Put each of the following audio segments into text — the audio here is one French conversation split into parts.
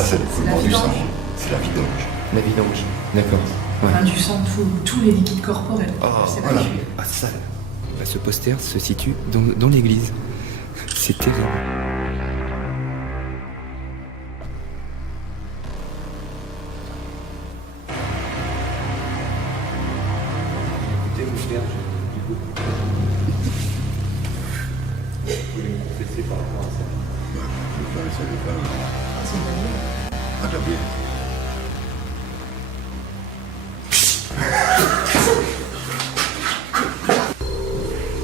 Là, c'est l'écoulement du sang. C'est la vidange. La vidange, d'accord. Ouais. Enfin, du sang, tous les liquides corporels. C'est voilà. évacué. Ah, ça. Bah, ce poster se situe dans l'église. C'est terrible. Écoutez, mon père, du coup. Vous voulez me confesser par rapport à ça? Je vais faire ça, je vais faire. C'est une bonne idée. Ah, de la bière.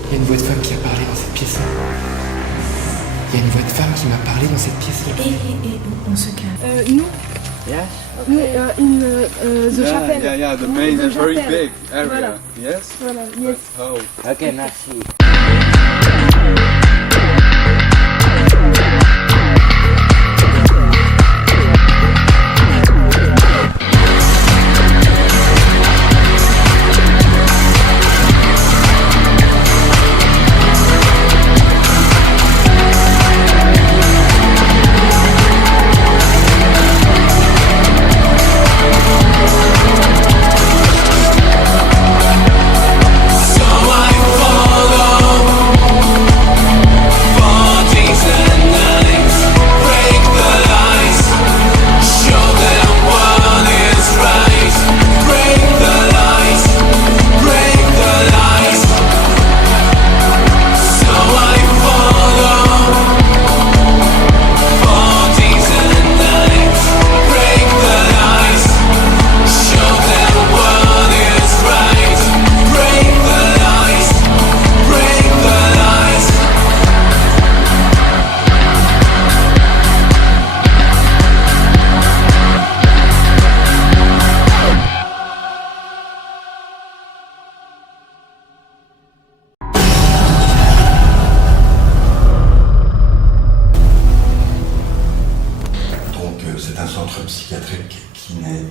Il y a une voix de femme qui a parlé dans cette pièce-là. Il y a une voix de femme qui m'a parlé dans cette pièce-là. Et on se calme. Nous, Yes. nous, the chapel. Yeah, the main The is very chapel. big area. Voilà. Yes? Voilà, yes. Oh. Ok, merci. C'est un centre psychiatrique qui n'est...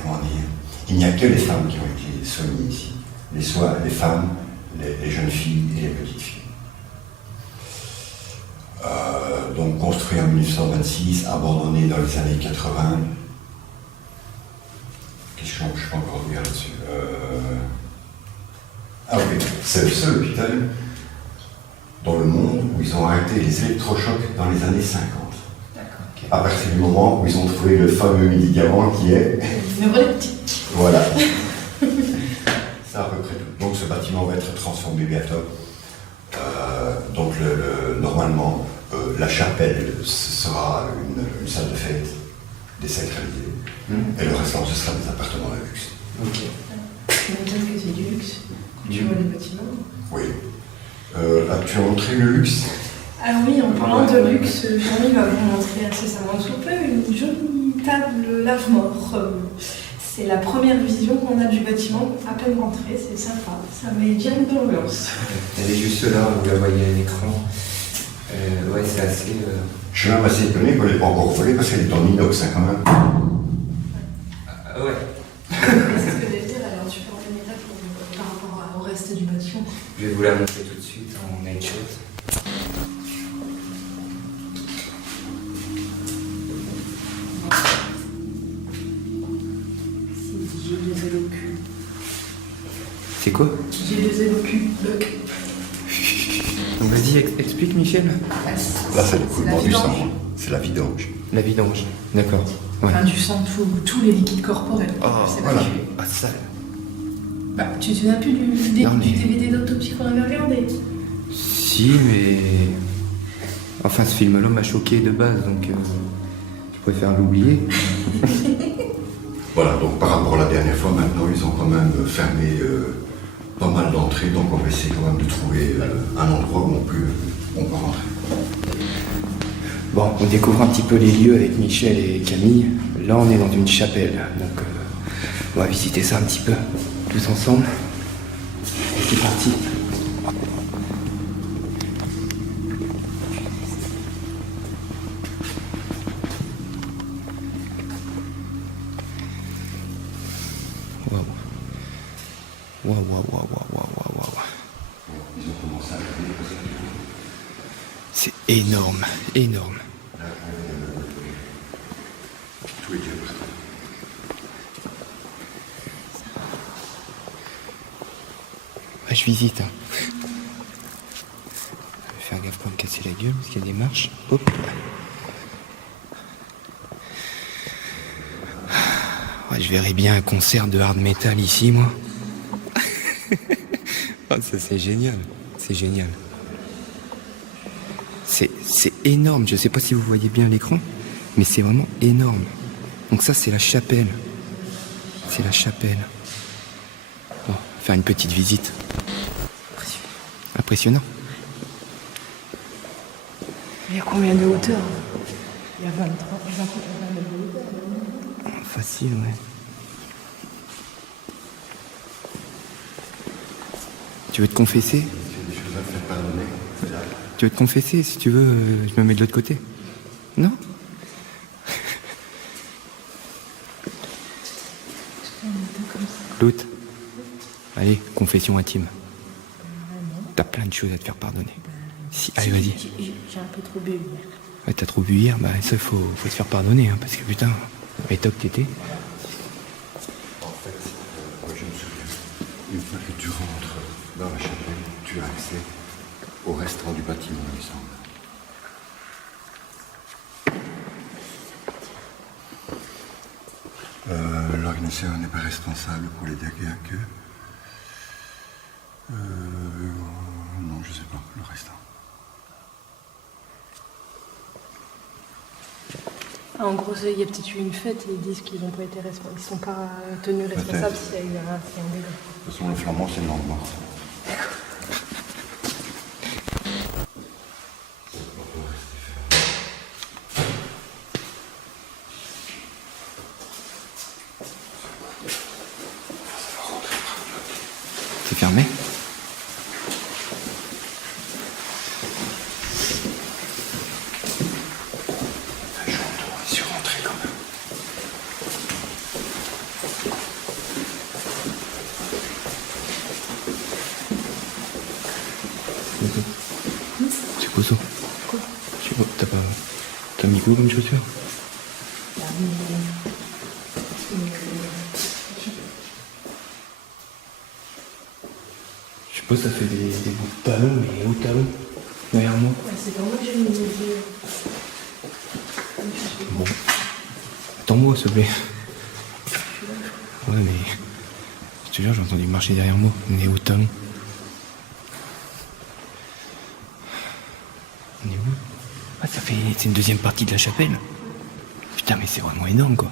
Comment dire? Il n'y a que les femmes qui ont été soignées ici. Les femmes, les jeunes filles et les petites filles. Donc construit en 1926, abandonné dans les années 80. Qu'est-ce que je peux encore dire là-dessus? Ah oui, c'est le seul hôpital dans le monde où ils ont arrêté les électrochocs dans les années 50. À partir du moment où ils ont trouvé le fameux médicament qui est... Neuroleptique. Voilà. C'est à peu près tout. Donc ce bâtiment va être transformé bientôt. Donc normalement, la chapelle, ce sera une salle de fête décentralisée. Et le restant, ce sera des appartements de luxe. Ok. Tu m'étonnes que c'est du luxe quand tu vois les bâtiments. Oui. As-tu montré le luxe? Alors oui, en parlant de luxe, Jean-Mi va vous montrer incessamment sous peu une jolie table lave-mort. C'est la première vision qu'on a du bâtiment, à peine rentrée, c'est sympa, ça met bien dans l'ambiance. Elle est juste là, vous la voyez à l'écran. Ouais, c'est assez... Je suis même assez étonné qu'elle n'ait pas encore volé parce qu'elle est en inox hein, quand même. Ah ouais. C'est ce que je vais dire, alors tu peux en tenir là par rapport au reste du bâtiment. Je vais vous la montrer tout de suite en night shot. C'est quoi? J'ai les élocuts, Buck. Vas-y, explique Michel. Là, c'est l'écoulement du sang. C'est la vidange. La vidange, d'accord. Ouais. Enfin, du sang, tous les liquides corporels. C'est voilà. évacué. Ah, ça. Bah, tu te souviens plus du Non, mais- DVD d'autopsie qu'on avait regardé? Si, mais... Enfin, ce film-là m'a choqué de base, donc... je préfère l'oublier. Voilà, donc par rapport à la dernière fois, maintenant, ils ont quand même fermé pas mal d'entrées, donc on va essayer quand même de trouver un endroit où on peut rentrer. Bon, on découvre un petit peu les lieux avec Michel et Camille. Là, on est dans une chapelle, donc on va visiter ça un petit peu, tous ensemble. Et c'est parti. Waouh. Waouh, waouh, waouh, waouh, waouh, waouh. Ils ont commencé à regarder. C'est énorme, énorme. Tout est déjà prêt. Ah, je visite. Hein. Je vais faire gaffe pour me casser la gueule parce qu'il y a des marches. Hop. Ouais, je verrais bien un concert de hard metal ici, moi. Oh, ça c'est génial. C'est génial. C'est énorme. Je sais pas si vous voyez bien l'écran, mais c'est vraiment énorme. Donc ça c'est la chapelle. C'est la chapelle. Bon, faire une petite visite. Impressionnant. Il y a combien de hauteur? Il y a 23, 20 mètres de hauteur. Facile, ouais. Tu veux te confesser? Il y a des choses à me faire pardonner. Tu veux te confesser? Si tu veux, je me mets de l'autre côté. Non? L'autre. Allez, confession intime. T'as plein de choses à te faire pardonner. Si, allez, vas-y. J'ai un peu trop bu hier. Ouais, t'as trop bu hier, bah ça faut te faire pardonner, hein, parce que putain, méthode t'étais. En fait, moi je me souviens, une fois que tu rentres dans la chapelle, tu as accès au restant du bâtiment, il me semble. L'organisation n'est pas responsable pour les dégâts que... non, je sais pas, le restant. En gros, il y a peut-être eu une fête et ils disent qu'ils n'ont pas été responsables. Ils sont pas tenus responsables s'il y a eu un dégât. De toute façon, le flamand, c'est une langue morte. C'est fermé? Je suis rentré quand même. C'est quoi ça? Quoi? Je sais pas, t'as mis quoi comme chaussure? Je sais pas, ça fait des bouts de talons, mais hauts talons, derrière moi. Ouais, c'est pas moi que j'ai mis les yeux. Bon. Attends-moi, s'il te plaît. Ouais, mais... Je te jure, j'ai entendu marcher derrière moi, mais hauts talons. On est où? Ah, ça fait... C'est une deuxième partie de la chapelle. Putain, mais c'est vraiment énorme, quoi.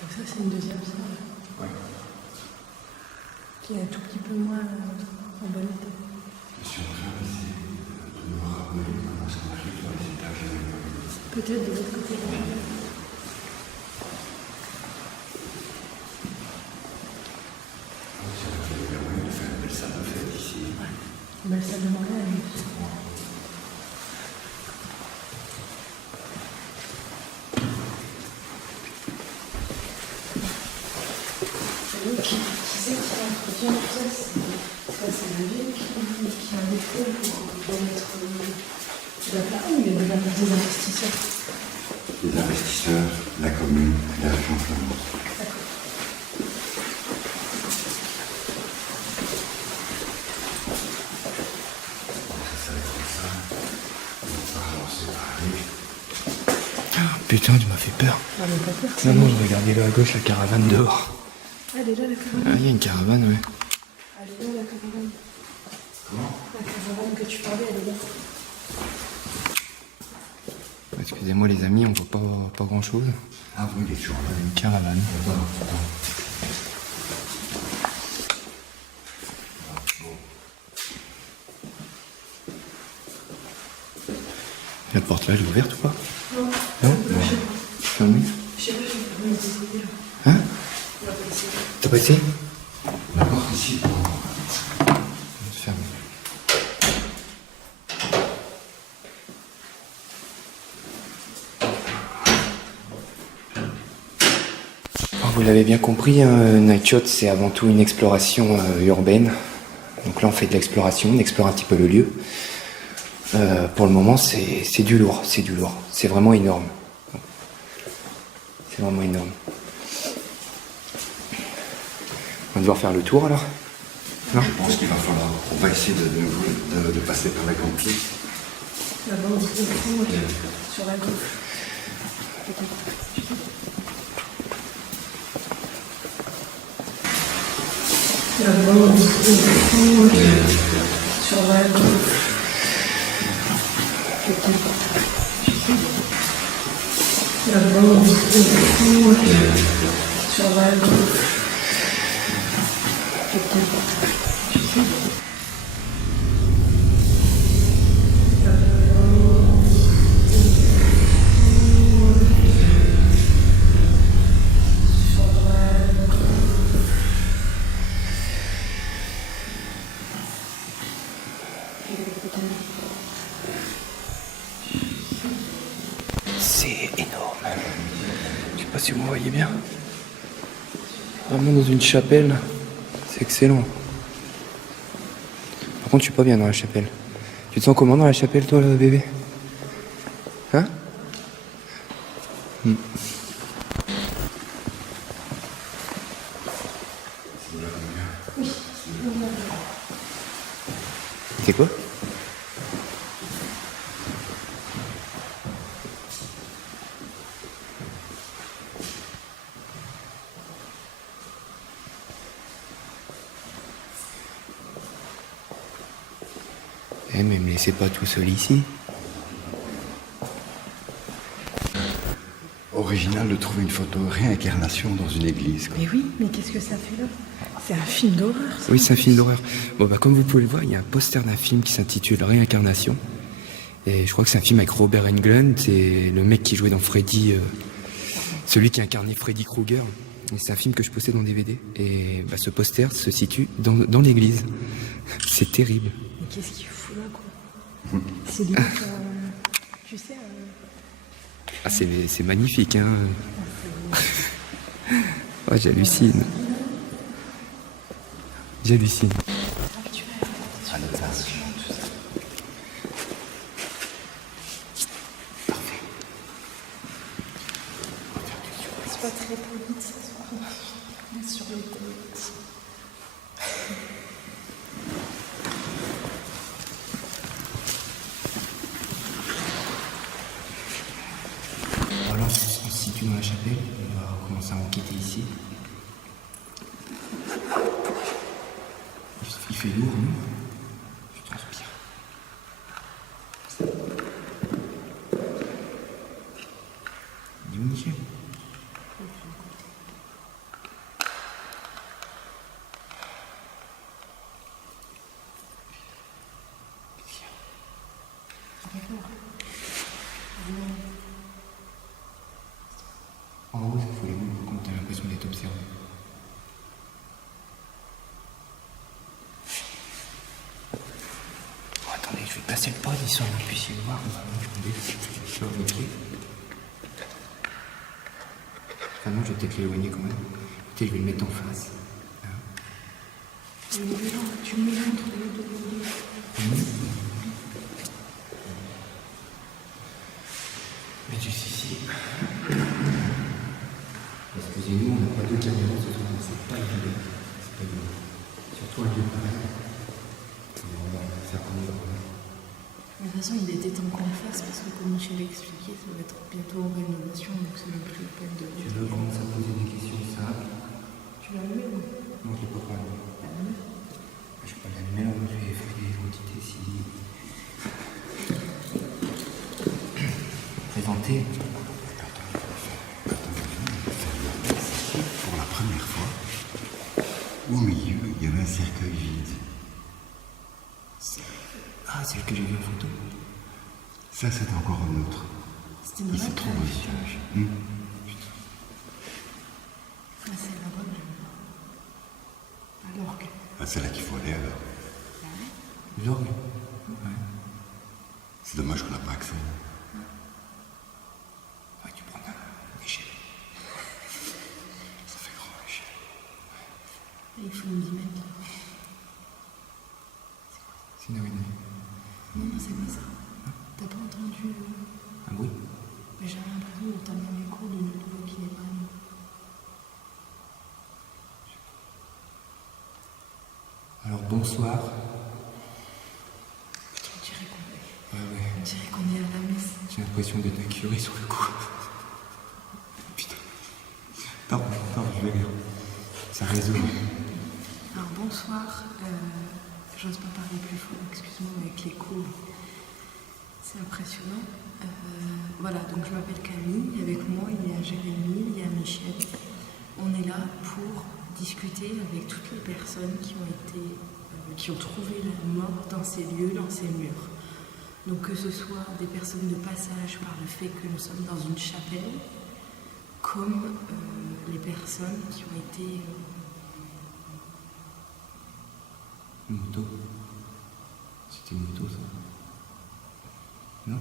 Donc ça, c'est une deuxième salle. Oui. Qui est un tout petit peu moins en bonne état. Je suis en train d'essayer de me rappeler comment ça arrive dans les étages. Peut-être de l'autre côté de la chapelle. Il y a moyen de faire une belle salle de fête ici. Une belle salle de mariage. Qui c'est qui entretient tout ça? C'est la ville qui a un défaut pour remettre la place. Il y a des investisseurs. Les investisseurs, la commune, la région flamande. Ça va être comme ça. On va avancer par aller. Ah, putain, tu m'as fait peur. Ah, mais pas peur. Non, non, je regardais là à gauche la caravane dehors. Elle est là, la caravane. Ah, il y a une caravane, ouais. Elle est là, la caravane. Comment? La caravane que tu parlais, elle est là. Excusez-moi les amis, on voit pas grand chose. Ah oui, il est toujours là. Une caravane. La porte là, elle est ouverte ou pas? Non. Non? Fermée? Je sais pas, j'ai pas mis des idées là. Hein? On va pas essayer. T'as pas essayé? La porte ici, Fermée. vous l'avez bien compris, hein, Nightshot c'est avant tout une exploration urbaine. Donc là on fait de l'exploration, on explore un petit peu le lieu. Pour le moment c'est du lourd, c'est vraiment énorme. C'est vraiment énorme. On va devoir faire le tour alors. Je pense qu'il va falloir, on va essayer de passer par la grande piste. La bande de fond sur la gauche. La bande de fond sur la gauche. La bande de fond sur la gauche. C'est énorme. Je sais pas si vous me voyez bien. Vraiment dans une chapelle. C'est excellent. Par contre, je suis pas bien dans la chapelle. Tu te sens comment dans la chapelle, toi, là, bébé? Hein? C'est quoi? Eh, mais me laissez pas tout seul ici. Original de trouver une photo réincarnation dans une église, quoi. Mais oui, mais qu'est-ce que ça fait là? C'est un film d'horreur. Oui, c'est un film d'horreur. Bon, bah, comme vous pouvez le voir, il y a un poster d'un film qui s'intitule Réincarnation. Et je crois que c'est un film avec Robert Englund. C'est le mec qui jouait dans Freddy, celui qui incarnait Freddy Krueger. Et c'est un film que je possède en DVD. Et bah, ce poster se situe dans l'église. C'est terrible. Mais qu'est-ce qu'il fout là, quoi? C'est limite, tu sais... Ah, c'est magnifique, hein. Ouais, j'hallucine. J'hallucine. C'est pas très poli de s'asseoir sur le côté. Alors, on se situe dans la chapelle. On va commencer à enquêter ici. Il fait lourd, non? Je transpire. Dis où, Michel? En haut, ça fout les boules quand t'as l'impression d'être observé. Bon, attendez, je vais passer le pod, histoire que vous puissiez le voir. Attendez, je vais le pied. Enfin non, je vais peut-être l'éloigner quand même. Écoutez, je vais le mettre en face. Hein. Tu me mets entre les deux. Mais juste ici. Excusez-nous, on n'a pas de caméra ce soir, mais c'est pas évident. C'est pas évident. Surtout un lieu pareil. On va faire comme ça. De toute façon, il était temps qu'on le fasse parce que, comme Michel l'a expliqué, ça va être bientôt en rénovation, donc c'est même plus la peine de. Tu veux commencer à poser des questions simples? Tu l'as allumé, non? Non, je l'ai pas allumé. Je vais pas l'allumer là, je vais faire des identités si. Présenter. Pour la première fois, au milieu, il y avait un cercueil vide. Ah, c'est le que j'ai vu en photo. Ça, c'est encore un autre. C'était une Il se vraie trouve au cage. village. Ah, c'est la bonne. Alors que. Ah, c'est là qu'il faut aller alors. L'orgue. C'est dommage qu'on n'a pas accès. Ouais, tu prends une échelle. Ça fait Fundiment. C'est une ruine. Non, c'est pas ça. T'as pas entendu Un bruit? J'avais l'impression de t'amener l'écho d'une autre voix qui n'est pas nous. Alors bonsoir. On dirait qu'on est à la messe. J'ai l'impression d'être un curé sur le coup. Putain. Pardon, je vais rire. Ça résonne. Alors bonsoir, j'ose pas parler plus fort, excuse-moi, avec l'écho, c'est impressionnant. Voilà, donc je m'appelle Camille, avec moi il y a Jérémy, il y a Michel. On est là pour discuter avec toutes les personnes qui ont trouvé la mort dans ces lieux, dans ces murs. Donc que ce soit des personnes de passage par le fait que nous sommes dans une chapelle, comme les personnes qui ont été... Une moto. C'était une moto, ça. Non?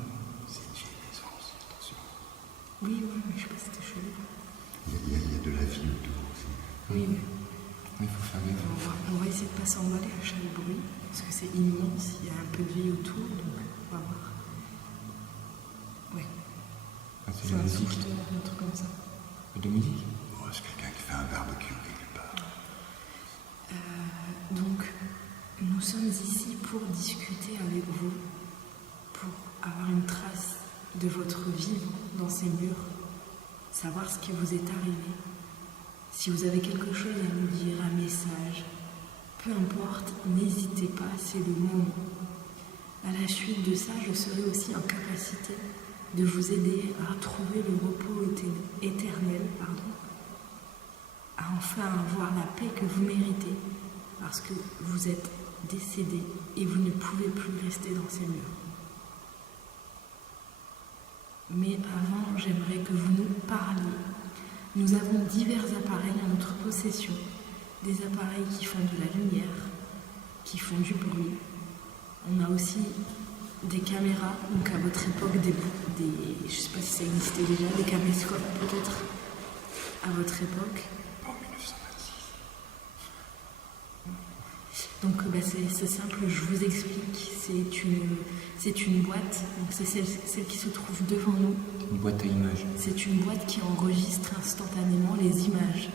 C'est une vieille maison aussi, attention. Oui, mais je sais pas si c'était chelou. Il y a de la vie autour aussi. Oui, mais Il faut faire gaffe. on va essayer de pas s'emballer à chaque bruit, parce que c'est immense, il y a un peu de vie autour, donc on va voir. Ouais, Ah, c'est c'est la un musique. souffleur, un truc comme ça. De musique? Oh, c'est quelqu'un qui fait un barbecue quelque part. Donc, nous sommes ici pour discuter avec vous, pour avoir une trace de votre vivre dans ces murs, savoir ce qui vous est arrivé. Si vous avez quelque chose à nous dire, un message, peu importe, n'hésitez pas, c'est le moment. À la suite de ça, je serai aussi en capacité de vous aider à trouver le repos éternel, à enfin avoir la paix que vous méritez, parce que vous êtes décédé et vous ne pouvez plus rester dans ces murs. Mais avant, j'aimerais que vous nous parliez. Nous avons divers appareils en notre possession, des appareils qui font de la lumière, qui font du bruit. On a aussi des caméras, donc à votre époque, je ne sais pas si ça existait déjà, des caméscopes peut-être, à votre époque. En 1926. Donc c'est simple, je vous explique, c'est une boîte, donc c'est celle qui se trouve devant nous. Une boîte à images. C'est une boîte qui enregistre instantanément les images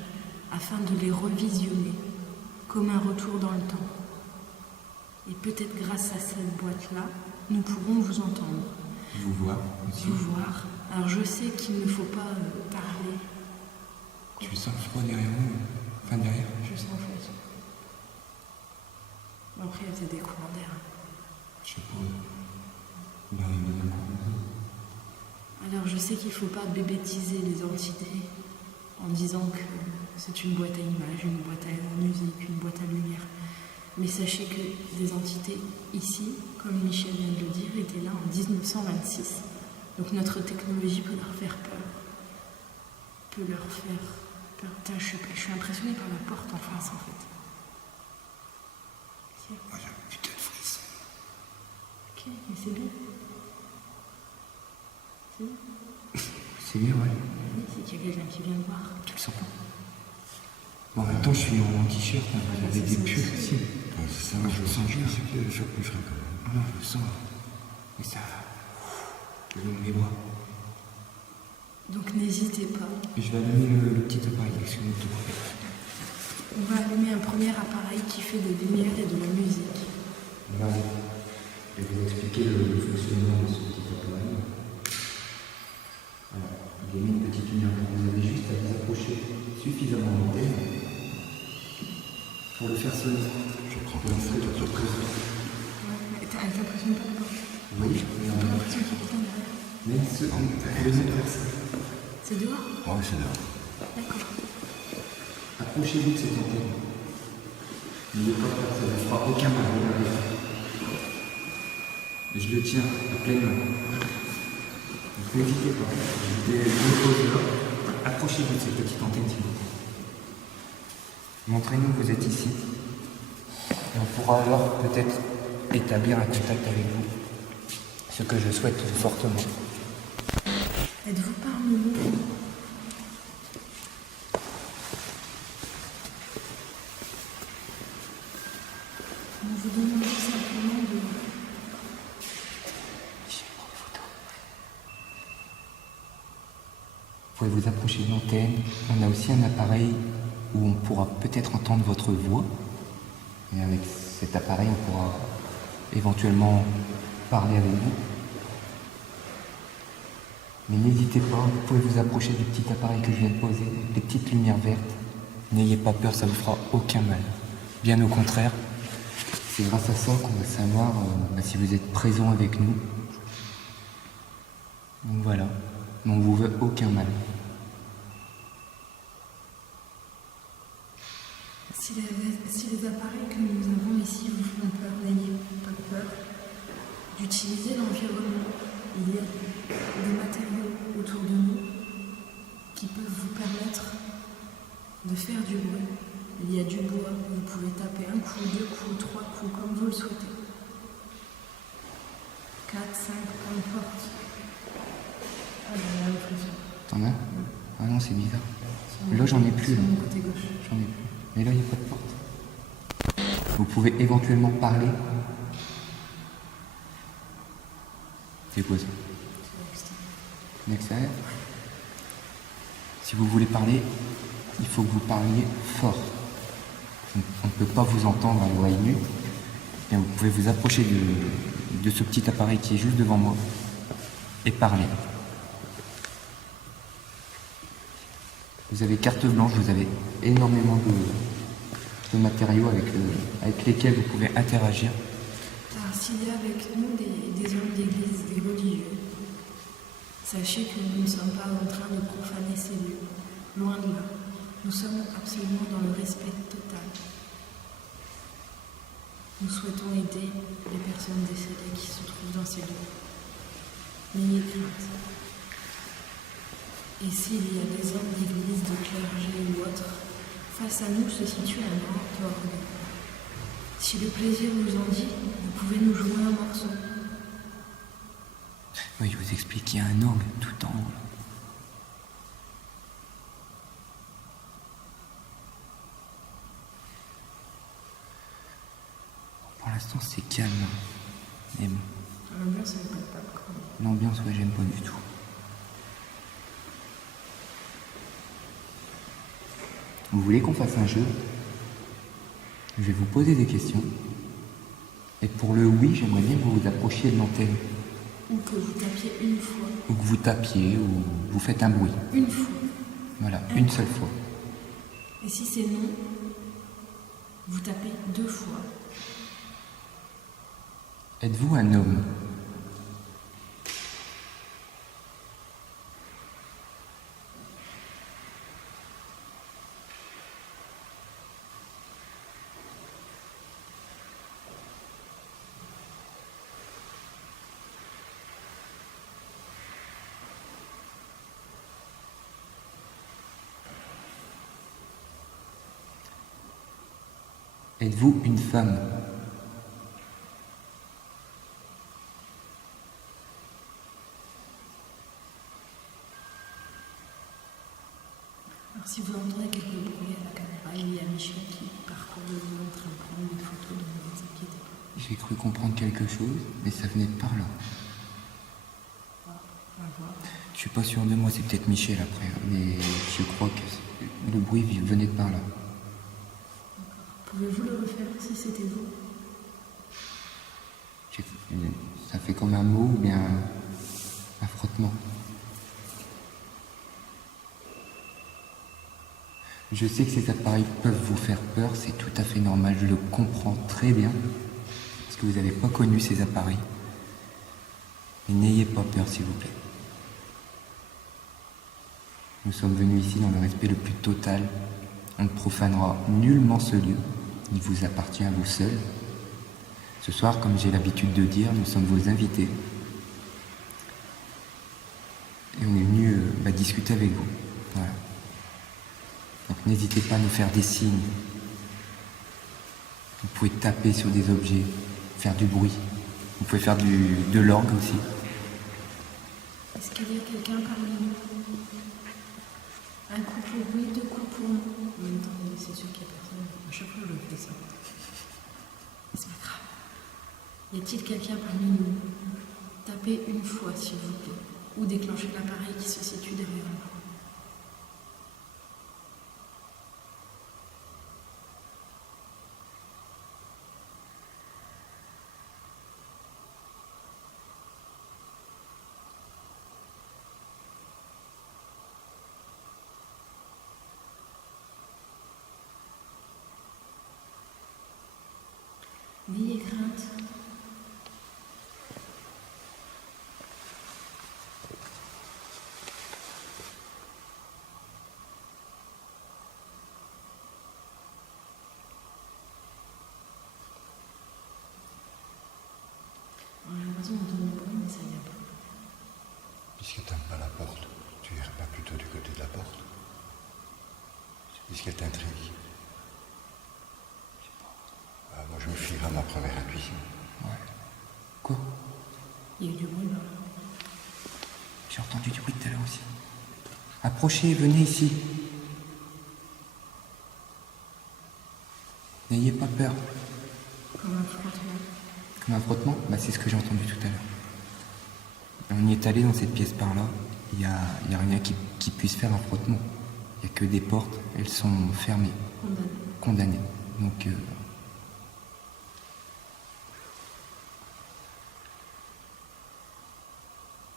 afin de les revisionner comme un retour dans le temps. Et peut-être grâce à cette boîte-là, nous pourrons vous entendre, Vous voir aussi. vous voir. Alors je sais qu'il ne faut pas parler. Tu sens le froid derrière nous? Enfin, derrière? Je sens en fait. Bon, après, il y a peut-être des courants d'air. Je sais pas. Il arrive d'un coup. Alors je sais qu'il ne faut pas bébétiser les entités en disant que c'est une boîte à images, une boîte à musique, une boîte à lumière. Mais sachez que des entités ici, comme Michel vient de le dire, étaient là en 1926. Donc notre technologie peut leur faire peur. Peut leur faire peur. Putain, je suis impressionnée par la porte en face en fait. Moi j'ai un putain de frisson. Ok, mais c'est bien. C'est bien. C'est bien, ouais. Oui, c'est qu'il y a quelqu'un qui vient de voir. Tu le sens pas? Bon, en même temps, je suis en t-shirt, hein, avec des pulls aussi. Ouais, c'est ça, Moi, je le sens bien. C'est que je suis plus frais quand même. Ah non, je le sens. Mais ça... Je lève mes bras. Donc n'hésitez pas. Et je vais allumer le petit appareil, excusez-moi. On va allumer un premier appareil qui fait de lumière et de la musique. Voilà. Je vais vous expliquer le fonctionnement de ce petit appareil. Voilà. Il émet une petite lumière. Vous avez juste à vous approcher suffisamment de l'antenne pour le faire sonner. Je prends pas une photo de surprise. Ouais, elle t'impressionne pas la porte? Oui, J'ai l'impression qu'il y a quelqu'un derrière. mais ce Non, mais le mettre. C'est dehors? Ouais, c'est là. D'accord. Approchez-vous de cette antenne. N'ayez pas peur, ça ne fera aucun mal. Regardez. Je le tiens à pleine main. Donc n'hésitez pas. Je vais le poser là. Approchez-vous de cette petite antenne, s'il vous plaît. Montrez-nous que vous êtes ici. Et on pourra alors peut-être établir un contact avec vous. Ce que je souhaite fortement. Êtes-vous parmi nous? Nous vous demandons simplement de... Vous pouvez vous approcher de l'antenne. On a aussi un appareil où on pourra peut-être entendre votre voix. Et avec cet appareil, on pourra éventuellement parler avec vous. Mais n'hésitez pas, vous pouvez vous approcher du petit appareil que je viens de poser, les petites lumières vertes. N'ayez pas peur, ça ne vous fera aucun mal. Bien au contraire, c'est grâce à ça qu'on va savoir si vous êtes présent avec nous. Donc voilà, on ne vous veut aucun mal. Si les appareils que nous avons ici vous font peur, n'ayez pas peur d'utiliser l'environnement. Il y a des matériaux autour de nous qui peuvent vous permettre de faire du bruit. Il y a du bois, vous pouvez taper un coup, 2 coups, 3 coups, comme vous le souhaitez. 4, 5, peu importe. Ah, j'ai l'impression. T'en as? Ah non, c'est bizarre. Là, j'en ai plus. Sur Là. mon côté gauche. J'en ai plus. Mais là, il n'y a pas de porte. Vous pouvez éventuellement parler. C'est quoi ça? L'extérieur. Si vous voulez parler, il faut que vous parliez fort. On ne peut pas vous entendre à l'oreille nue. Et vous pouvez vous approcher de ce petit appareil qui est juste devant moi et parler. Vous avez carte blanche, vous avez énormément de matériaux avec lesquels vous pouvez interagir. Alors, s'il y a avec nous des hommes d'église, des religieux, sachez que nous ne sommes pas en train de profaner ces lieux. Loin de là. Nous sommes absolument dans le respect total. Nous souhaitons aider les personnes décédées qui se trouvent dans ces lieux. N'ayez crainte. Et s'il y a des hommes d'église, de clergé ou autres, face à nous se situe un grand orgue. Si le plaisir vous en dit, vous pouvez nous jouer un morceau. Oui, je vous explique, il y a un orgue tout en haut. Là. Pour l'instant, c'est calme. Mais bon. L'ambiance, elle n'est pas quoi. L'ambiance, ouais, j'aime pas du tout. Vous voulez qu'on fasse un jeu? Je vais vous poser des questions. Et pour le oui, j'aimerais bien que vous vous approchiez de l'antenne. Ou que vous tapiez une fois. Ou que vous tapiez, ou vous faites un bruit. Une fois. Voilà, une seule fois. Et si c'est non, vous tapez 2 fois. Êtes-vous un homme? Êtes-vous une femme? Alors si vous entendez quelques bruits à la caméra, il y a Michel qui parcourt le lieu en train de prendre des photos, donc ne vous inquiétez pas. J'ai cru comprendre quelque chose, mais ça venait de par là. On va voir. Je suis pas sûr de moi, c'est peut-être Michel après, mais je crois que le bruit venait de par là. Pouvez-vous le refaire si c'était vous? Ça fait comme un mot ou bien un frottement. Je sais que ces appareils peuvent vous faire peur, c'est tout à fait normal, je le comprends très bien, parce que vous n'avez pas connu ces appareils. Mais n'ayez pas peur, s'il vous plaît. Nous sommes venus ici dans le respect le plus total. On ne profanera nullement ce lieu. Il vous appartient à vous seul. Ce soir, comme j'ai l'habitude de dire, nous sommes vos invités. Et on est venu discuter avec vous. Voilà. Donc n'hésitez pas à nous faire des signes. Vous pouvez taper sur des objets, faire du bruit. Vous pouvez faire de l'orgue aussi. Est-ce qu'il y a quelqu'un parmi nous? Un coup pour lui, 2 coups pour nous. En même temps, c'est sûr qu'il n'y a personne. À chaque fois, je le fais ça. C'est Y a-t-il quelqu'un parmi nous? Tapez une fois, s'il vous plaît, ou déclenchez l'appareil qui se situe derrière nous. N'ayez crainte. On a l'impression d'entendre du bruit, mais ça y a pas. Puisqu'elle t'aime pas la porte, tu irais pas plutôt du côté de la porte? Puisqu'elle t'intrigue. Moi, je me fierai à ma première intuition. Ouais. Quoi? Il y a eu du bruit là. J'ai entendu du bruit tout à l'heure aussi. Approchez, venez ici. N'ayez pas peur. Comme un frottement. Comme un frottement? Bah, c'est ce que j'ai entendu tout à l'heure. On y est allé dans cette pièce par là. Il y a rien qui puisse faire un frottement. Il n'y a que des portes. Elles sont fermées. Condamnées. Donc...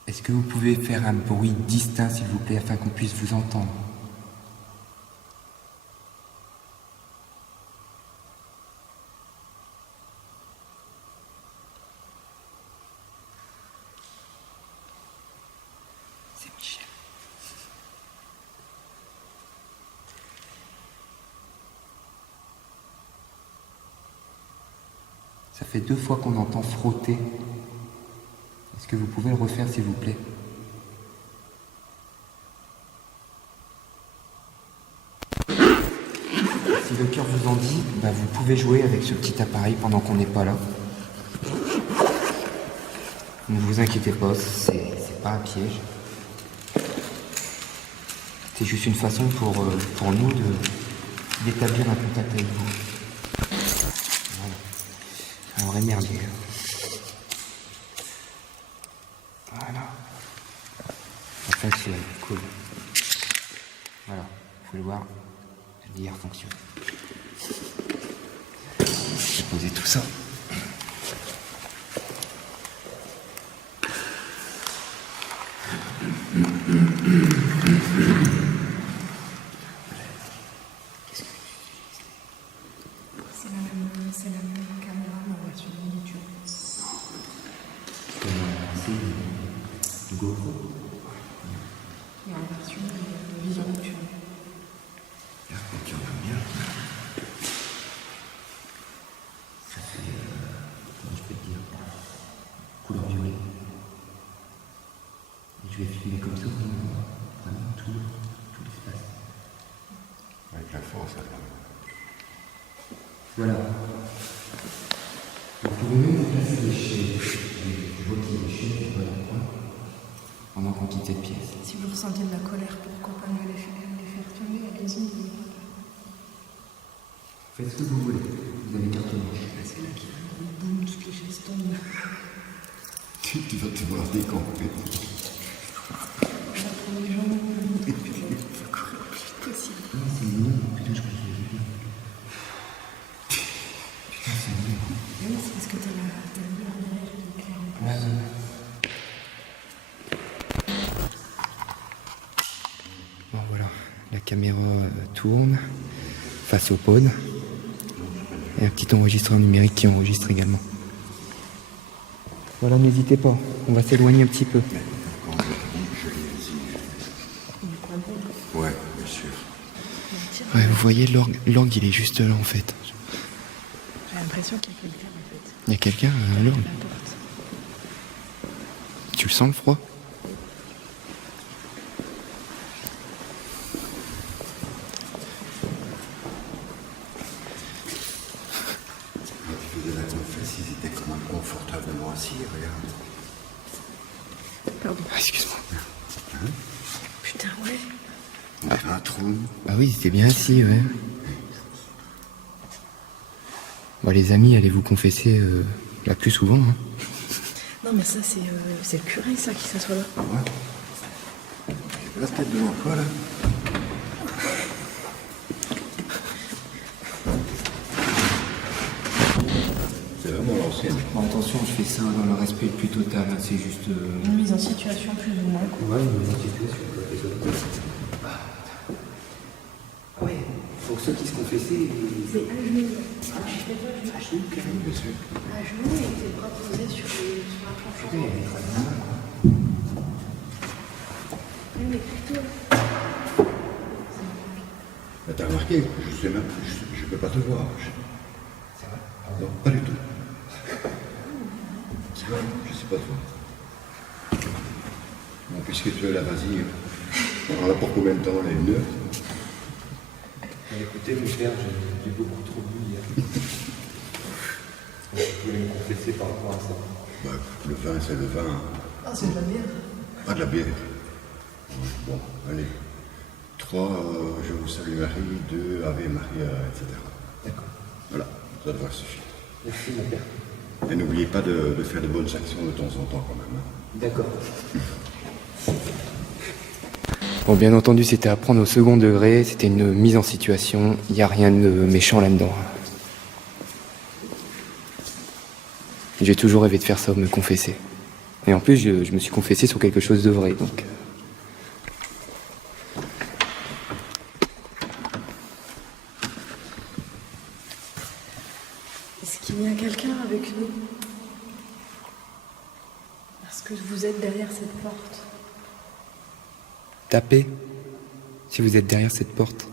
Est-ce que vous pouvez faire un bruit distinct, s'il vous plaît, afin qu'on puisse vous entendre? C'est Michel. Ça fait 2 fois qu'on entend frotter. Est-ce que vous pouvez le refaire, s'il vous plaît? Si le cœur vous en dit, bah vous pouvez jouer avec ce petit appareil pendant qu'on n'est pas là. Ne vous inquiétez pas, c'est pas un piège. C'est juste une façon pour nous d'établir un contact avec vous. Voilà. Alors émergez. Voilà. Ça fonctionne, cool. Voilà, vous pouvez le voir, l'IR fonctionne. Je vais poser tout ça. C'est la même caméra, mais en version miniature. C'est une GoPro. Et en version vision nocturne. Tu en veux bien. Ça fait, comment je peux te dire, couleur violet. Et je vais filmer comme ça, vraiment tout l'espace. Avec la force, là. Voilà. Vous pouvez même placer des chaises. Je vois qu'il y a des chaises dans le coin pendant qu'on quitte cette pièce. Si vous ressentez de la colère, pourquoi pas me les faire tomber, allez-y. Faites ce que vous voulez. Vous avez carte blanche. C'est là qu'il y a un boum, toutes les chaises tombent. Tu vas te voir décamper. Je vais prendre les jambes. Je vais courir le plus vite possible. Non, c'est mignon. Putain, je crois que je l'ai vu. Putain, c'est mignon. Oui, c'est parce que t'as la lumière derrière qui est claire en plus. Ouais. Bon, voilà. La caméra tourne face au pod. Et un petit enregistreur numérique qui enregistre également. Voilà, n'hésitez pas. On va s'éloigner un petit peu. Quand je l'ai ici. Ouais, bien sûr. Ouais, vous voyez, l'orgue, il est juste là, en fait. J'ai l'impression qu'il y a quelqu'un en fait. Il y a quelqu'un à l'orgue. La porte. Tu le sens, le froid? Quand tu faisais la confesse, ils étaient quand même confortablement assis, regarde. Pardon. Ah, excuse-moi. Putain, ouais. On dirait un trône. Bah oui, c'était bien assis, ouais. Bon, les amis, allez vous confesser Bah, plus souvent, hein. Non, mais ça, c'est le curé, ça, qui s'assoit là. Ouais. La tête devant toi, là. C'est vraiment l'ancienne. Bon, attention, je fais ça dans le respect le plus total, hein, c'est juste... Une mise en situation plus ou moins. Ouais, une situation, quoi. Ouais, pour ceux qui se confessaient... C'est à genoux. À genoux, carrément. Bien sûr. À genoux et tes bras posés sur la planche. Oui, mais plutôt. Bah, t'as remarqué, je sais même, je peux pas te voir. Non, pas du tout. Tu vois, je sais pas toi. Bon, puisque tu es là, vas-y. On en a pour combien de temps, les 9? Écoutez, mon père, j'ai beaucoup trop bu hier. Je voulais me confesser par rapport à ça. Bah, le vin, c'est le vin. Ah, c'est de la bière. Pas de la bière. Bon, allez. 3, je vous salue Marie, 2, Ave Maria, etc. D'accord. Voilà, ça devrait suffire. Merci, mon père. Et n'oubliez pas de faire de bonnes actions de temps en temps quand même. Hein. D'accord. Bon, bien entendu, c'était à prendre au second degré, c'était une mise en situation, il n'y a rien de méchant là-dedans. J'ai toujours rêvé de faire ça, de me confesser. Et en plus, je me suis confessé sur quelque chose de vrai, donc... Est-ce qu'il y a quelqu'un avec nous? Est-ce que vous êtes derrière cette porte? Tapez, si vous êtes derrière cette porte.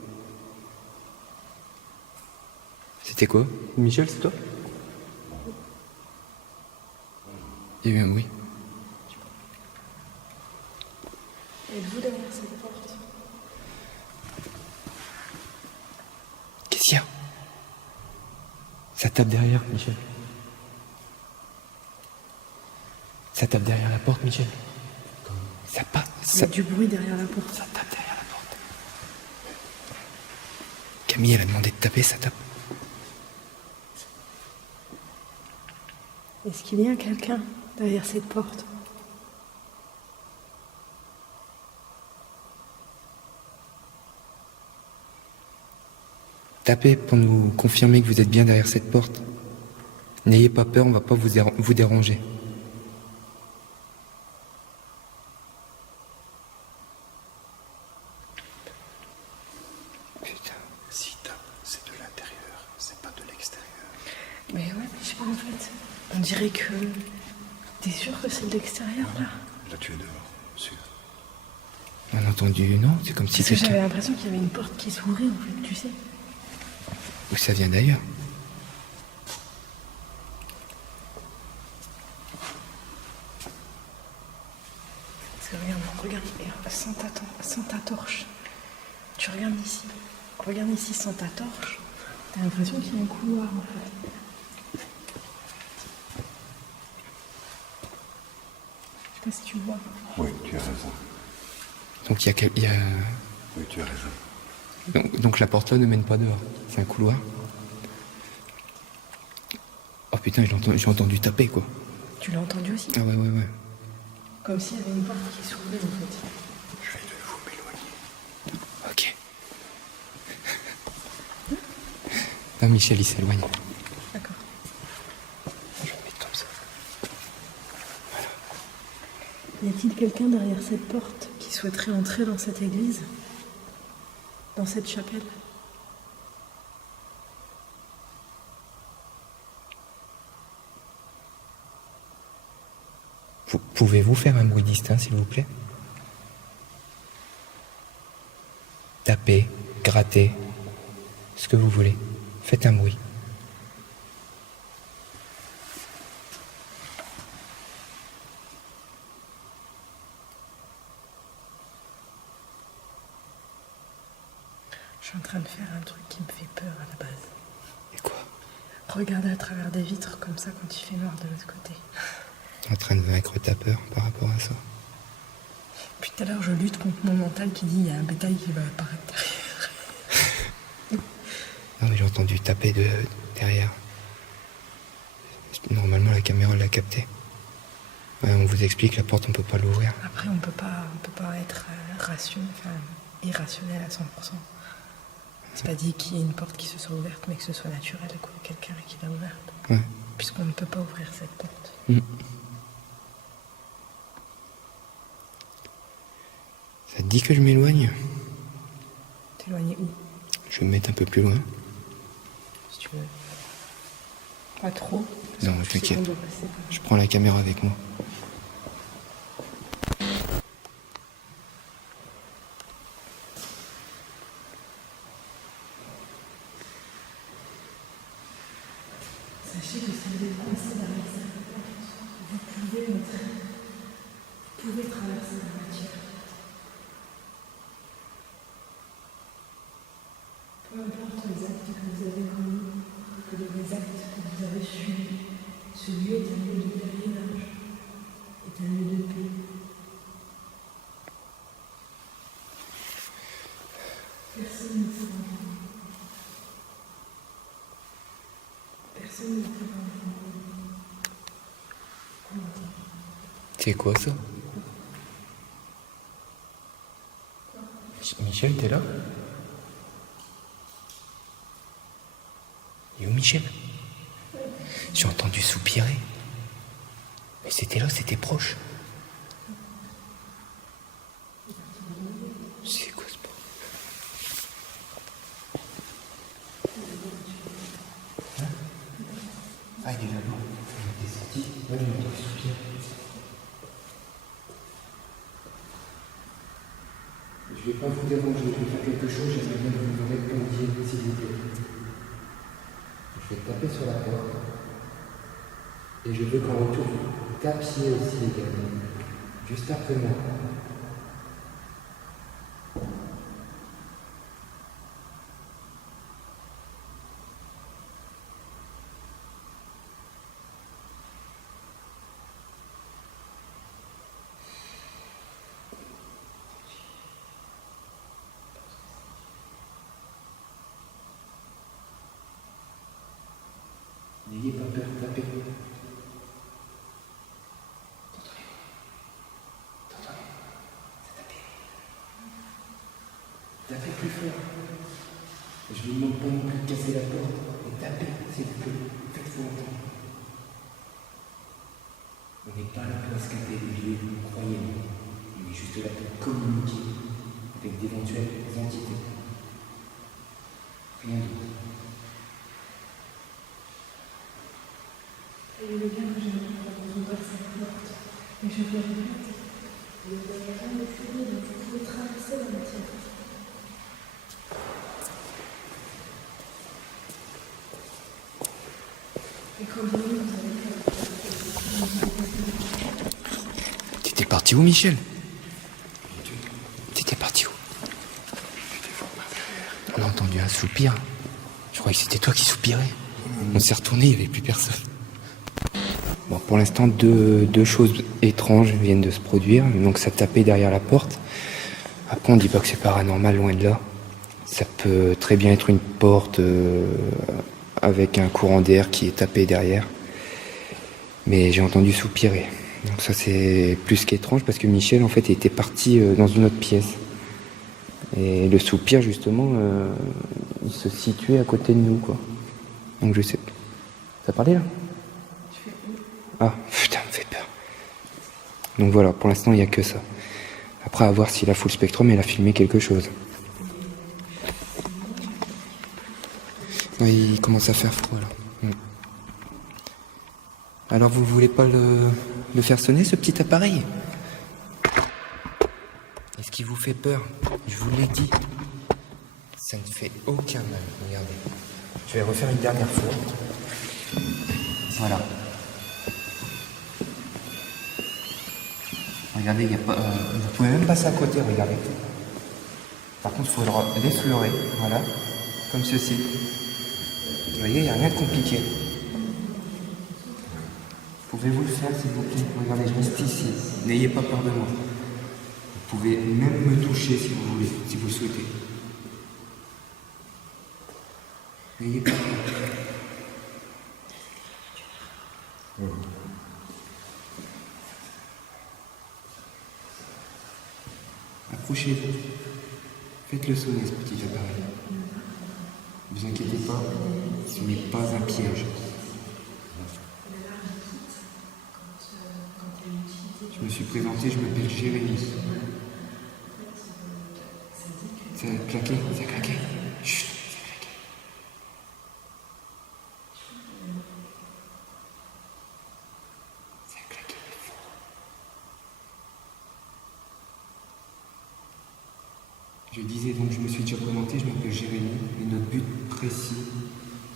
C'était quoi? Michel, c'est toi? Il y a eu un bruit. Êtes-vous derrière cette porte? Qu'est-ce qu'il y a? Ça tape derrière, Michel. Ça tape derrière la porte, Michel. Ça pas. Il y a du bruit derrière la porte. Ça tape derrière la porte. Camille, elle a demandé de taper, ça tape. Est-ce qu'il y a quelqu'un derrière cette porte? Tapez pour nous confirmer que vous êtes bien derrière cette porte. N'ayez pas peur, on va pas vous déranger. Putain. Si tape, c'est de l'intérieur, c'est pas de l'extérieur. Mais ouais, mais je sais pas en fait. On dirait que... T'es sûr que c'est de l'extérieur là? Là, tu es dehors, sûr. On a entendu, non? C'est comme si Parce que c'était... j'avais l'impression qu'il y avait une porte qui s'ouvrait en fait, tu sais. Ou ça vient d'ailleurs. Parce que regarde, sans ta torche. Tu regardes ici. Regarde ici sans ta torche. T'as l'impression qu'il y a un couloir en fait. Je sais pas si tu vois. Oui, tu as raison. Donc il y a... Oui, tu as raison. Donc la porte là ne mène pas dehors. C'est un couloir. Oh putain, j'ai entendu taper quoi. Tu l'as entendu aussi? Ah ouais. Comme s'il y avait une porte qui s'ouvrait en fait. Je vais de nouveau m'éloigner. Ok. Non, Michel, il s'éloigne. D'accord. Je vais me mettre comme ça. Y a-t-il quelqu'un derrière cette porte qui souhaiterait entrer dans cette église? Dans cette chapelle? Pouvez-vous faire un bruit distinct, s'il vous plaît? Tapez, grattez, ce que vous voulez. Faites un bruit. Je suis en train de faire un truc qui me fait peur à la base. Et quoi? Regarder à travers des vitres comme ça quand il fait noir de l'autre côté. T'es en train de vaincre ta peur par rapport à ça. Puis tout à l'heure, je lutte contre mon mental qui dit il y a un bétail qui va apparaître derrière. Non mais j'ai entendu taper derrière. Normalement, la caméra l'a capté. Ouais, on vous explique, la porte, on peut pas l'ouvrir. Après, on peut pas être irrationnel à 100%. C'est pas dit qu'il y ait une porte qui se soit ouverte, mais que ce soit naturel, quoi. Quelqu'un qui l'a ouverte. Ouais. Puisqu'on ne peut pas ouvrir cette porte. Ça te dit que je m'éloigne? T'éloigner où? Je vais me mettre un peu plus loin. Si tu veux. Pas trop. Non, t'inquiète. Je prends la caméra avec moi. Sachez que si vous êtes coincé derrière cette porte, vous pouvez traverser la matière. Peu importe les actes que vous avez commis, que les actes que vous avez subis, ce lieu est un lieu de pèlerinage, est un lieu de paix. Personne ne pourra vous. Personne ne pourra vous. C'est quoi ça? Michel, t'es là? Et où Michel? J'ai entendu soupirer. Mais c'était là, c'était proche. C'est quoi ce bordel? Hein? Ah, il est là-bas. Il est sorti. Ouais, il entend soupirer. Je ne vais pas vous déranger, je vais faire quelque chose, j'aimerais bien que vous me répondiez, s'il vous plaît. Je vais taper sur la porte. Et je veux qu'en retour, vous tapiez aussi également. Juste après moi. N'ayez pas peur, tapez. Tapez plus fort. Je ne vous demande pas non plus de casser la porte, mais tapez, s'il vous plaît. Faites-vous entendre. On n'est pas là pour escaper des lieux, croyez-moi. On est juste là pour communiquer avec d'éventuelles entités. Rien d'autre. Et le bien que j'aimerais vous ouvrir cette porte, mais je vous répète, vous n'avez rien de fini, donc vous pouvez traverser la matière. Et quand vous allez T'étais parti où, Michel? T'étais parti où? On a entendu un soupir. Je croyais que c'était toi qui soupirais. On s'est retourné, il n'y avait plus personne. Bon, pour l'instant, deux choses étranges viennent de se produire. Donc ça tapait derrière la porte. Après, on dit pas que c'est paranormal, loin de là. Ça peut très bien être une porte avec un courant d'air qui est tapé derrière. Mais j'ai entendu soupirer. Donc ça, c'est plus qu'étrange parce que Michel, en fait, était parti dans une autre pièce. Et le soupir, justement, il se situait à côté de nous, quoi. Donc je sais. T'as parlé, là? Ah, putain, me fait peur. Donc voilà, pour l'instant, il n'y a que ça. Après, à voir si la full spectrum, elle a filmé quelque chose. Oui, il commence à faire froid, là. Alors, vous voulez pas le faire sonner, ce petit appareil? Est-ce qu'il vous fait peur? Je vous l'ai dit. Ça ne fait aucun mal, regardez. Je vais refaire une dernière fois. Voilà. Regardez, il y a pas, vous pouvez même passer à côté, regardez. Par contre, il faudra l'effleurer, voilà, comme ceci. Vous voyez, il n'y a rien de compliqué. Pouvez-vous le faire, s'il vous plaît? Regardez, je reste ici. N'ayez pas peur de moi. Vous pouvez même me toucher si vous voulez, si vous le souhaitez. N'ayez pas peur. Approchez-vous. Faites-le sonner, ce petit appareil. Ne vous inquiétez pas, ce n'est pas un piège. Je me suis présenté, je m'appelle Jérémy. Ça a claqué, ça a claqué. Chut, ça a claqué. Ça a claqué fort. Je disais donc, je me suis déjà présenté, je m'appelle Jérémy, et notre but précis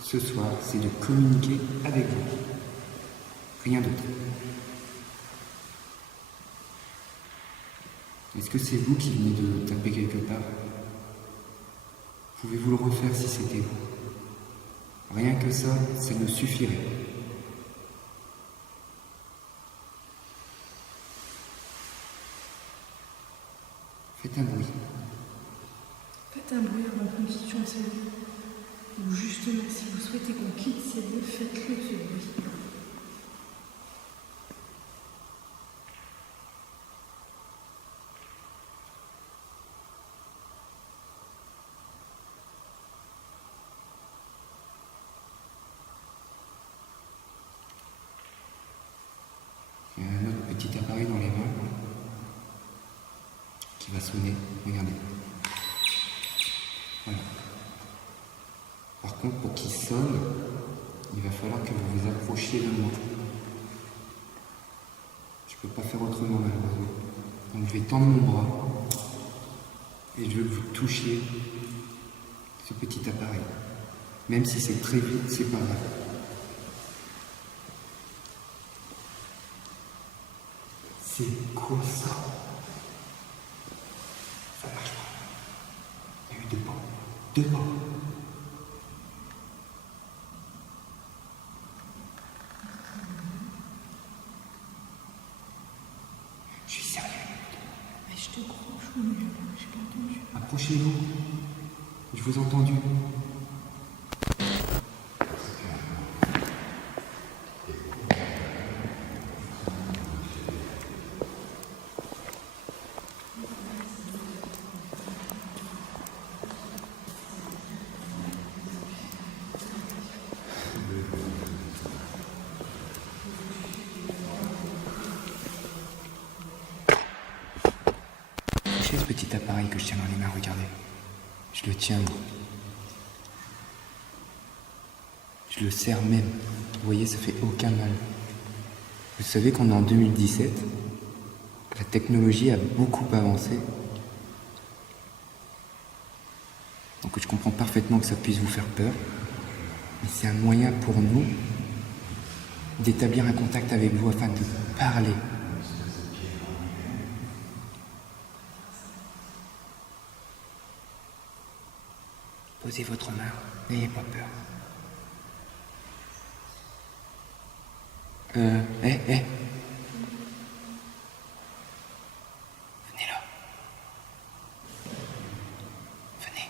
ce soir, c'est de communiquer avec vous. Rien d'autre. Est-ce que c'est vous qui venez de taper quelque part? Pouvez-vous le refaire si c'était vous? Rien que ça, ça nous suffirait. Faites un bruit. Faites un bruit avant qu'on quitte ces lieux. Ou justement, si vous souhaitez qu'on quitte ces lieux, faites-le ce bruit. Il y a un autre petit appareil dans les mains qui va sonner. Regardez. Voilà. Par contre, pour qu'il sonne, il va falloir que vous vous approchiez de moi. Je ne peux pas faire autrement malheureusement. Donc je vais tendre mon bras et je veux que vous touchiez ce petit appareil. Même si c'est très vite, c'est pas grave. C'est quoi ça? Ça marche pas. Il y a eu deux pas. Deux pas. Je suis sérieux. Mais je te crois, je vous j'ai pas entendu. Approchez-vous. Je vous ai entendu. Touchez ce petit appareil que je tiens dans les mains, regardez. Je le tiens. Je le serre même. Vous voyez, ça fait aucun mal. Vous savez qu'on est en 2017. La technologie a beaucoup avancé. Donc je comprends parfaitement que ça puisse vous faire peur. Mais c'est un moyen pour nous d'établir un contact avec vous afin de parler. Posez votre main, n'ayez pas peur. Venez là. Venez.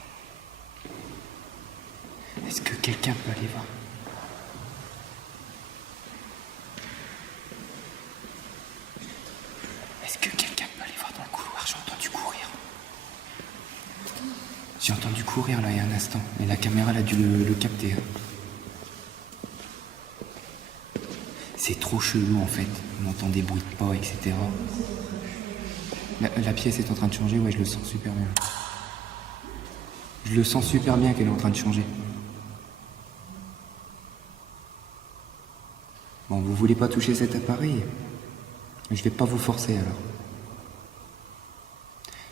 Est-ce que quelqu'un peut aller voir? Est-ce que quelqu'un peut aller voir dans le couloir? J'ai entendu courir. J'ai entendu courir là il y a un instant. Et la caméra elle a dû le capter. C'est trop chelou en fait. On entend des bruits de pas, etc. La pièce est en train de changer, ouais, je le sens super bien. Je le sens super bien qu'elle est en train de changer. Bon, vous voulez pas toucher cet appareil? Je vais pas vous forcer alors.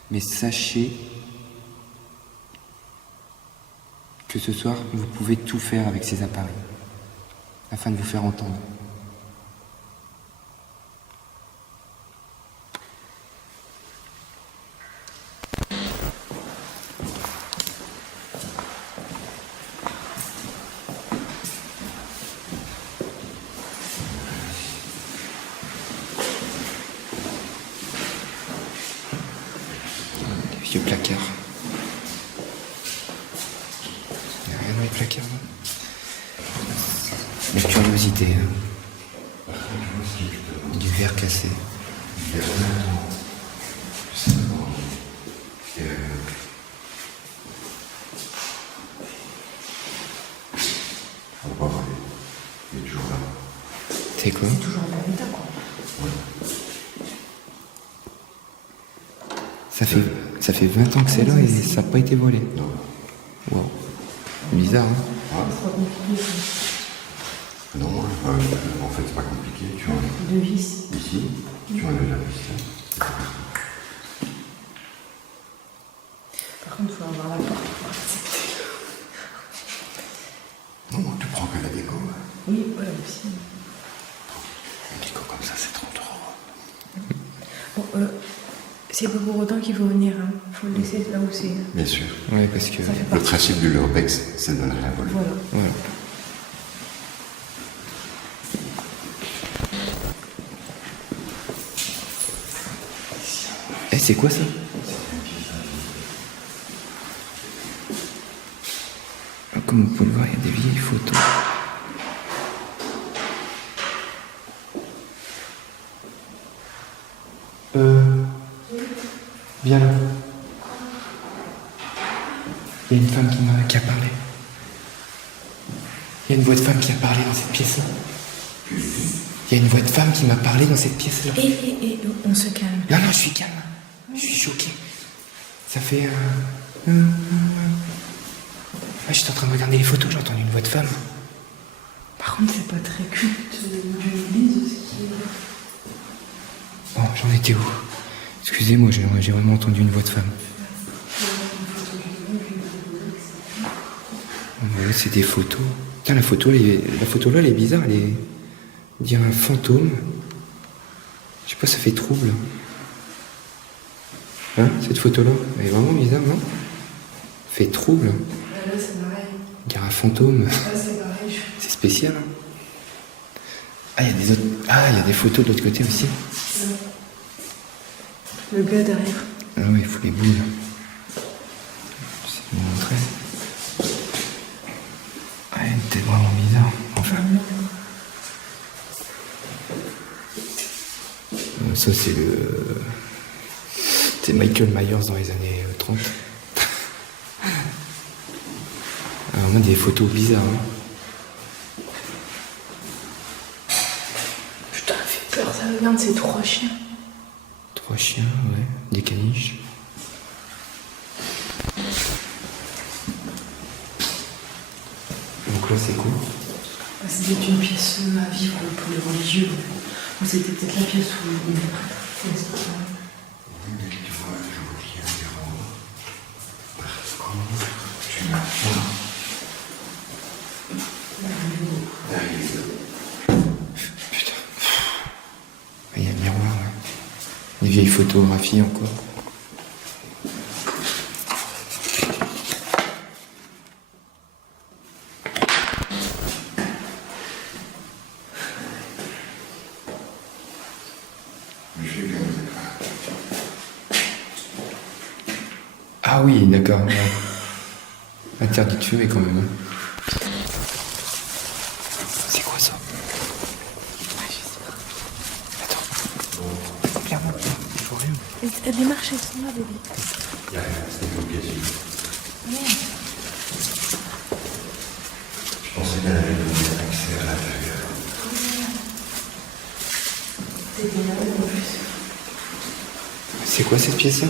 Mais sachez que ce soir, vous pouvez tout faire avec ces appareils afin de vous faire entendre. Les vieux placards. Il n'y a rien dans les placards, non? La curiosité, hein. Du verre cassé. Il y a longtemps, justement, on va voir, il est toujours là. C'est quoi? C'est toujours en bon état, quoi. Ça fait 20 ans que c'est là et ça n'a pas été volé. Non. Wow. Bizarre, hein? C'est pas compliqué, ça. Non, en fait, c'est pas compliqué. Tu enlèves De vis. ici, tu enlèves la vis là. Par contre, il faut avoir la porte pour accepter. Non, tu prends que la déco. Oui, voilà aussi. Une déco comme ça, c'est 30 €. Bon, c'est pas pour autant qu'il faut venir, hein. Faut le laisser là où c'est. Bien sûr. Ouais, parce que. Ça fait Le partie. principe de l'urbex, c'est de ne rien voler. Voilà. Voilà. Eh, c'est quoi ça? Ah, comme vous pouvez le voir, il y a des vieilles photos. Viens là. Il y a une femme qui a parlé. Il y a une voix de femme qui a parlé dans cette pièce-là. Il y a une voix de femme qui m'a parlé dans cette pièce-là. Et on se calme. Non, non, je suis calme. Je suis choqué. Ça fait... Ah, j'étais en train de regarder les photos, j'ai entendu une voix de femme. Par contre, c'est pas très culte de l'église, ce qui est... Bon, j'en étais où? Excusez-moi, j'ai vraiment entendu une voix de femme. Ouais, c'est des photos. Putain, la photo là, elle est bizarre, elle est... On dirait un fantôme. Je sais pas, ça fait trouble. Hein, cette photo-là? Elle est vraiment bizarre, non? Ça fait trouble. Là, c'est pareil. On dirait un fantôme. Là, c'est pareil. C'est spécial, hein? Ah, il y a des autres... Ah, il y a des photos de l'autre côté aussi. Le gars derrière. Ah ouais, il faut les boules. Je sais vous montrer. Ah, elle était vraiment bizarre. Enfin. Ça, c'est le... C'est Michael Myers dans les années 30. Alors, vraiment des photos bizarres, hein. Putain, elle fait peur, ça. Regarde, c'est 3 chiens. 3 chiens, ouais. Des caniches. Donc là, c'est quoi? C'était une pièce à vivre pour les religieux. Ou c'était peut-être la pièce où on est. Tu vois, je vous dis un zéro. Tu n'as pas. Putain. Il y a un miroir, là. Des vieilles photographies encore. Ah oui, d'accord. Ouais. Interdit de fumer quand même. Hein. C'est quoi ça? Je sais pas. Attends. Clairement, je vois rien. Les marches, elles sont là, bébé. Il n'y a rien, c'était une occasion. Je pensais qu'elle avait donné accès à l'intérieur. C'était là en plus. C'est quoi cette pièce-là?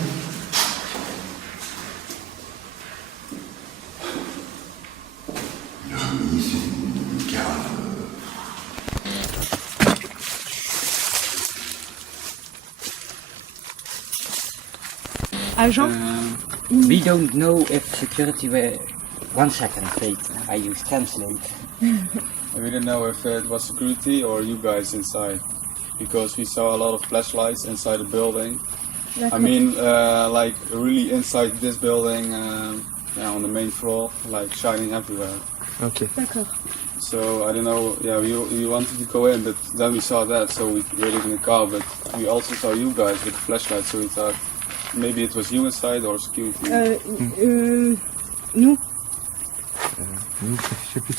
Une remise, une cave. Agent We don't know if security were... 1 second, wait, I use translate. We didn't know if it was security or you guys inside, because we saw a lot of flashlights inside the building. I mean, like really inside this building, yeah, on the main floor, like shining everywhere. Ok. D'accord. So I don't know. Yeah, we wanted to go in, but then we saw that, so we waited in the car. But we also saw you guys with the flashlight, so we thought maybe it was you inside or security. Nous Je sais plus.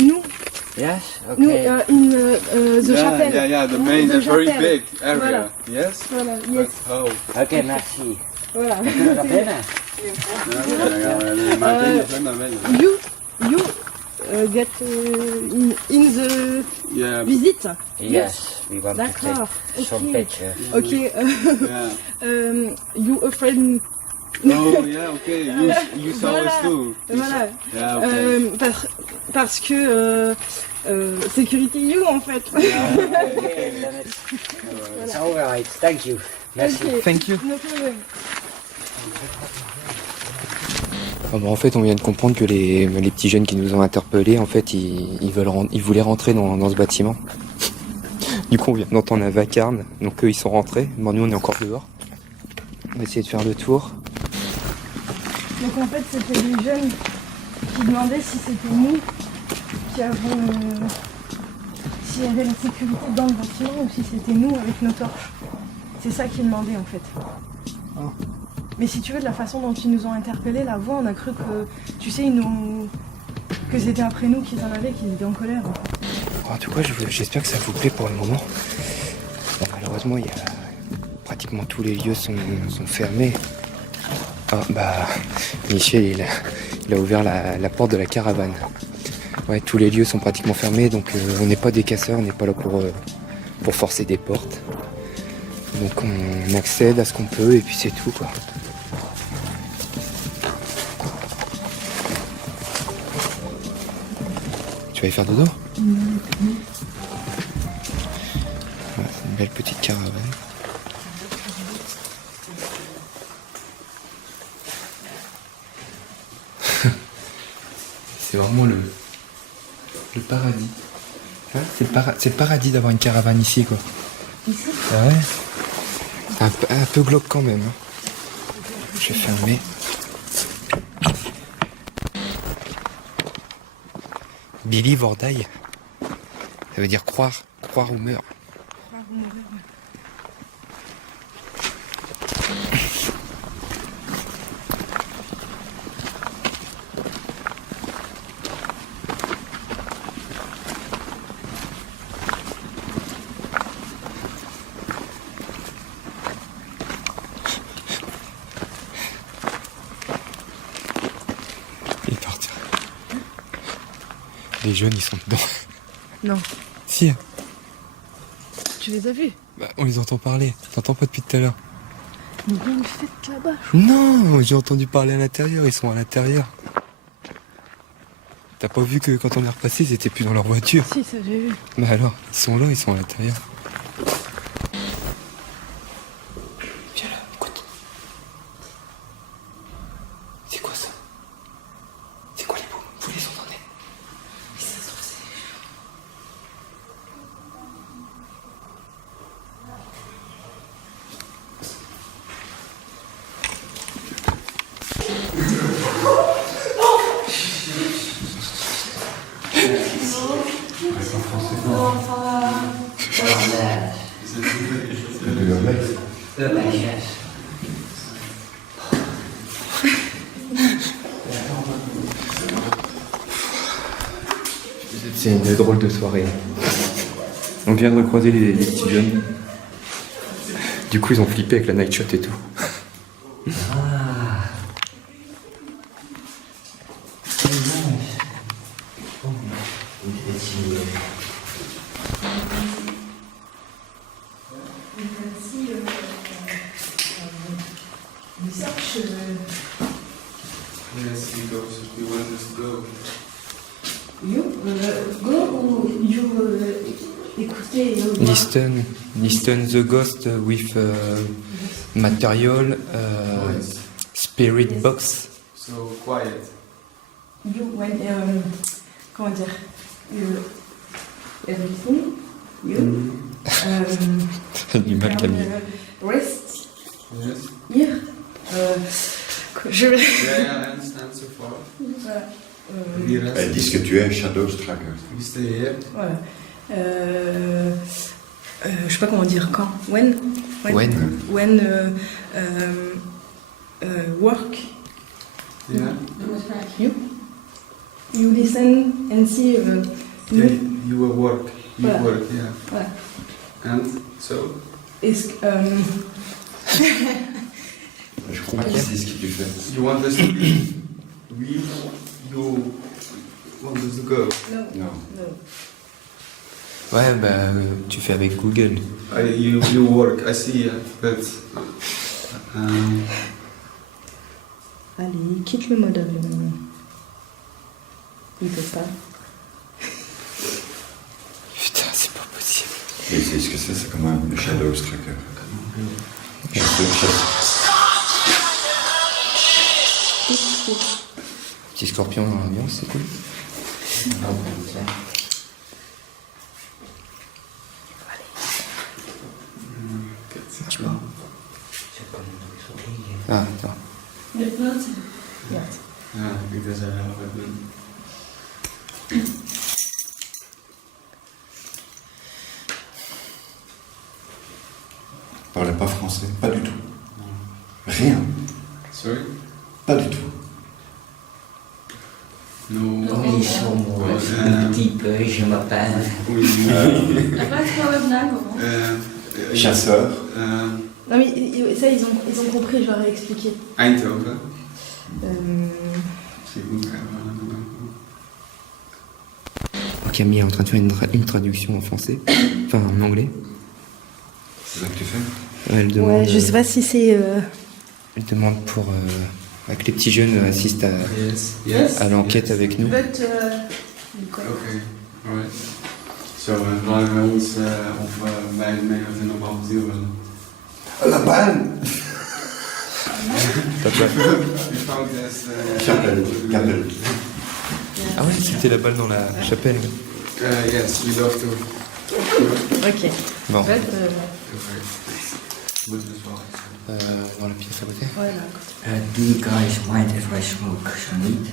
nous, Yes. nous Okay. in the Yeah, chapelle. yeah. The main, The the very chapelle. big area. Voilà. Yes. Voilà, yes. Oh. Okay, merci. Voilà. La pena. You get in the Yeah. visit. Yes, we want to D'accord. take some Ok. pictures. Ok. Yeah. You afraid. Oh yeah. Okay. You saw Voilà. us too. Voilà. Yeah. Okay. Parce que sécurité you en fait. Okay, then it's all right. Thank you. Merci. Ok. Thank you. No problem. En fait, on vient de comprendre que les petits jeunes qui nous ont interpellés, en fait, ils voulaient rentrer dans ce bâtiment. Du coup, on vient d'entendre un vacarme. Donc eux, ils sont rentrés. Bon, nous, on est encore dehors. On va essayer de faire le tour. Donc en fait, c'était des jeunes qui demandaient si c'était nous qui avons. S'il y avait la sécurité dans le bâtiment ou si c'était nous avec nos torches. C'est ça qu'ils demandaient en fait. Mais si tu veux, de la façon dont ils nous ont interpellés, la voix, on a cru que. Tu sais, que c'était après nous qu'ils en avaient, qu'ils étaient en colère. En fait. En tout cas, j'espère que ça vous plaît pour le moment. Bon, malheureusement, pratiquement tous les lieux sont fermés. Ah, bah, Michel, il a ouvert la porte de la caravane. Ouais, tous les lieux sont pratiquement fermés, donc on n'est pas des casseurs, on n'est pas là pour forcer des portes. Donc on accède à ce qu'on peut et puis c'est tout, quoi. Tu vas y faire dodo ? Ouais, c'est une belle petite caravane. C'est vraiment le paradis. Ouais, c'est le paradis d'avoir une caravane ici, quoi. Ici ? Ah ouais. Un peu glauque quand même. Je vais fermer. Billy Vordaille. Ça veut dire croire ou meurt. Il partira. Les jeunes, ils sont dedans. Non. Si, Tu les as vus ? bah, on les entend parler. T'entends pas depuis tout à l'heure. Mais bien fait là-bas. Non, j'ai entendu parler à l'intérieur. Ils sont à l'intérieur. T'as pas vu que quand on est repassé, ils étaient plus dans leur voiture. Si, ça j'ai vu. Mais alors, ils sont là, ils sont à l'intérieur. Viens là, écoute. C'est quoi ça? C'est quoi les boules? Vous les entendez? Mais ça se trouve, c'est... C'est une drôle de soirée. On vient de recroiser les petits jeunes. Du coup, ils ont flippé avec la night shot et tout. Yes, he goes. We want us to go. Listen the ghost with material, spirit box. So quiet. Comment dire? Everything. Du mal Camille. Rest. Yes. Here. Je vais. Yeah, I understand so far. We rest. Elles disent que tu es un shadow tracker. We stay here. Voilà. Je sais pas comment dire quand. When work. Yeah. You. You listen and see. Yeah, you will work. You Voilà. work, yeah. Voilà. And so? Est-ce que, Je crois pas qu'il sait ce que tu fais. You want us to be we, you want us to go? no, Non. no. Ouais, bah, tu fais avec Google. You work, I see, but... Allez, quitte le mode avion. Il peut pas. Putain, c'est pas possible. Et c'est ce que c'est comme un Shadows Tracker. Petit scorpion dans l'avion, c'est cool. Marche pas. Ah, attends. Yeah, because I have it. Parlez pas français, pas du tout. Rien, Sorry? pas du tout. No. Only some words. Un petit peu, je m'appelle. Oui. Chasseur, Non mais ça ils ont compris, je leur ai expliqué. Eindhoven. Euh, C'est goed. Camille est en train de faire une traduction en français, enfin en anglais. c'est ça que tu fais? Elle demande, ouais, je sais pas si c'est. Elle demande pour que les petits jeunes assistent Yes. Yes. à l'enquête avec nous. But, Okay, alright. Zo, laten we ons bij het mee wat we nog wel willen. La panne. We found this. Chapelle, Capelle. Ah ouais, c'était la balle dans la chapelle. Yes, we love to. ok. Bon, But, Moeten we wel. dans la pièce à côté. voilà. Do you guys mind if I smoke some weed?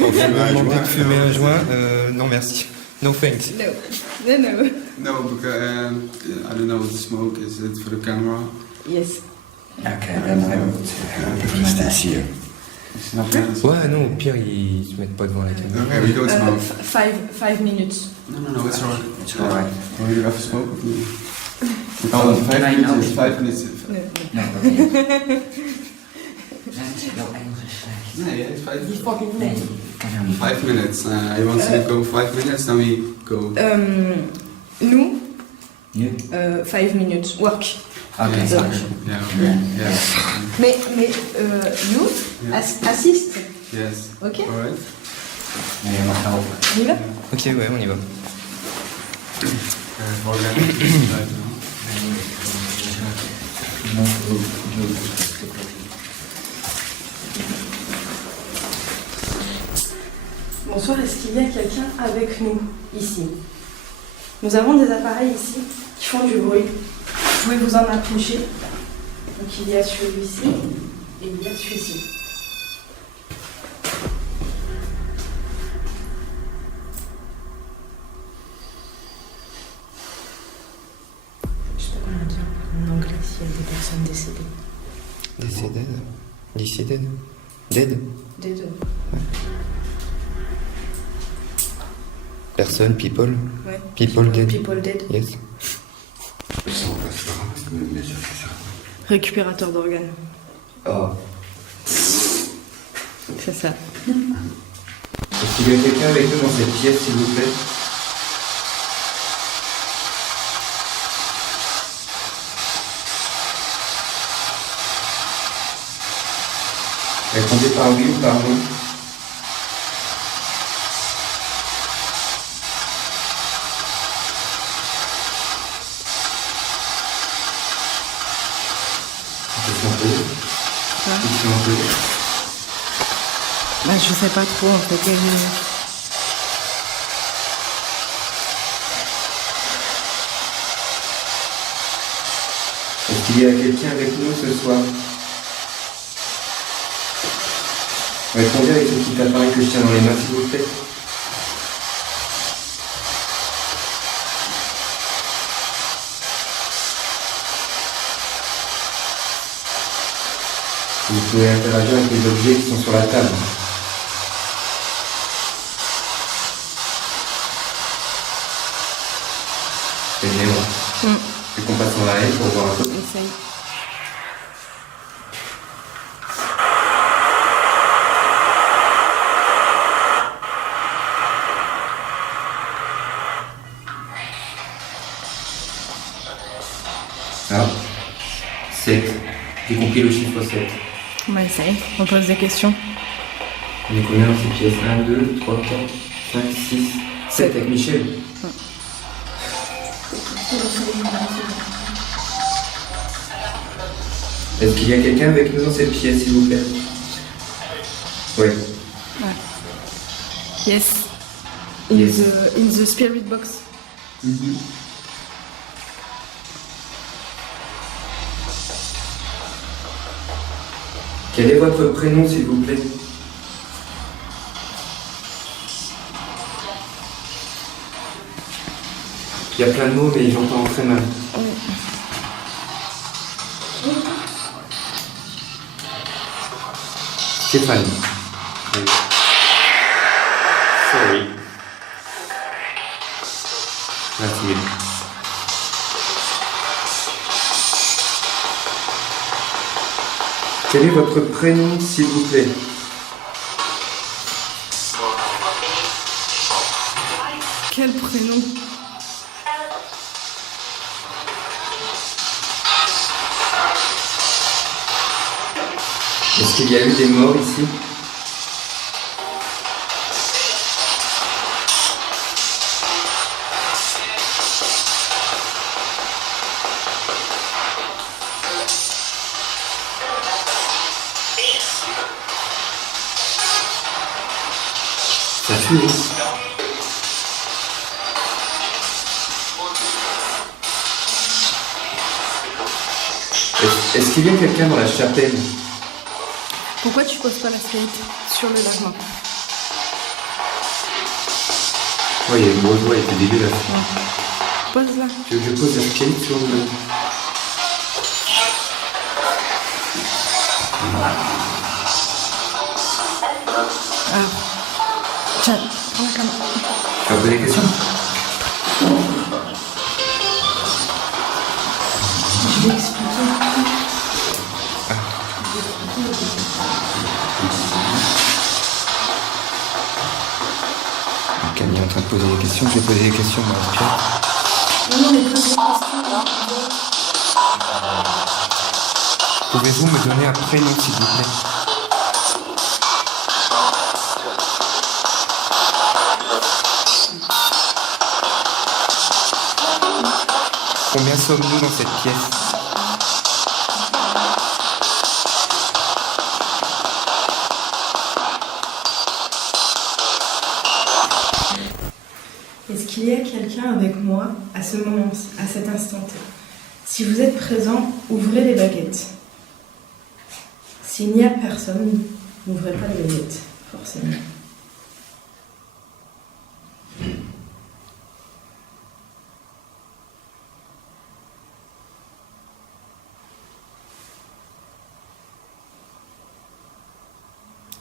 On vient de me demander de fumer un joint. Non merci. No thanks. No. No, no. No, because I don't know. The smoke is it for the camera? Yes. Okay, then I would. On peut rester ici. Snap je? Ouais, non, au pire, ils se mettent pas devant la caméra. Okay, we don't smoke. 5 minutes. No, it's alright. It's alright. Wil je even smoken? Oh, 5 nee, minuten. nou. 5 minuten. No. No, okay. Mensen, jouw Engels is slecht. Nee, het is 5 minuten. Fucking Nee, ik kan hem niet. 5 minutes. He wants to go 5 minutes, then we go. Nous, Nu? 5 minutes. Work. Oké, Yeah. sorry. Yeah, okay. Yeah. Mais nous, Yeah. assiste. Yes. Ok. Alright. Nee, je mag helpen. On y va? Ok, ouais, on y va. Bonsoir, est-ce qu'il y a quelqu'un avec nous ici? Nous avons des appareils ici qui font du bruit. Vous pouvez vous en approcher. Donc il y a celui-ci et il y a celui-ci. Je sais pas comment dire en anglais s'il y a des personnes décédées. Décédé. Décédé. Dead. Des deux. Personne, people. Ouais. People dead. People dead. Yes. Ça, on va se faire, mais ça, c'est ça. Récupérateur d'organes. Oh. C'est ça. Est-ce qu'il y a quelqu'un avec nous dans cette pièce, s'il vous plaît? Répondez par oui ou par non. Bah, je sais pas trop en fait. Est-ce qu'il y a quelqu'un avec nous ce soir? Répondez avec ce petit appareil que je tiens dans les mains, s'il vous plaît. Vous pouvez interagir avec les objets qui sont sur la table. C'est bien, ouais. Et qu'on passe en arrière pour voir un peu. Essaye. Ah, 7. J'ai compris le chiffre 7. On va essayer. On pose des questions. On est combien dans ces pièces? 1, 2, 3, 4, 5, 6, 7 avec Michel. Est-ce qu'il y a quelqu'un avec nous dans cette pièce, s'il vous plaît? Oui. Yes. Yes. In the spirit box. Quel est votre prénom, s'il vous plaît? Il y a plein de mots, mais j'entends très mal. Stéphane. Oui. Sorry. Merci. Quel est votre prénom, s'il vous plaît? Quel prénom? Est-ce qu'il y a eu des morts ici? Ça fuit. Est-ce qu'il y a quelqu'un dans la chapelle? Pourquoi tu poses pas la skate sur le lavement? Oh, il y a une grosse voix, elle était dégueulasse. Pose-la. Tu veux que je pose la skate sur le... Tiens, prends la caméra. Tu vas poser des questions? Je vais expliquer. Camille est en train de poser des questions, je vais poser des questions, moi, Pierre. Non, mais pose des questions. Pouvez-vous me donner un prénom, s'il vous plaît? Combien sommes-nous dans cette pièce? Est-ce qu'il y a quelqu'un avec moi à ce moment, à cet instant T? Si vous êtes présent, ouvrez les baguettes. S'il n'y a personne, n'ouvrez pas les baguettes, forcément.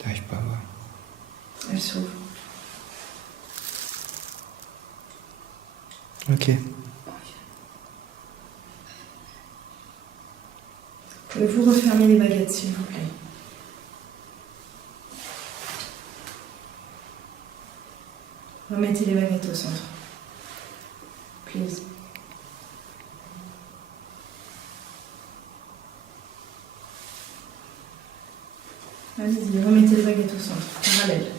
T'arrives pas à voir. Elle s'ouvre. Ok. Pouvez-vous refermer les baguettes, s'il vous plaît? Remettez les baguettes au centre. Please. Allez-y, remettez les baguettes au centre. Parallèle.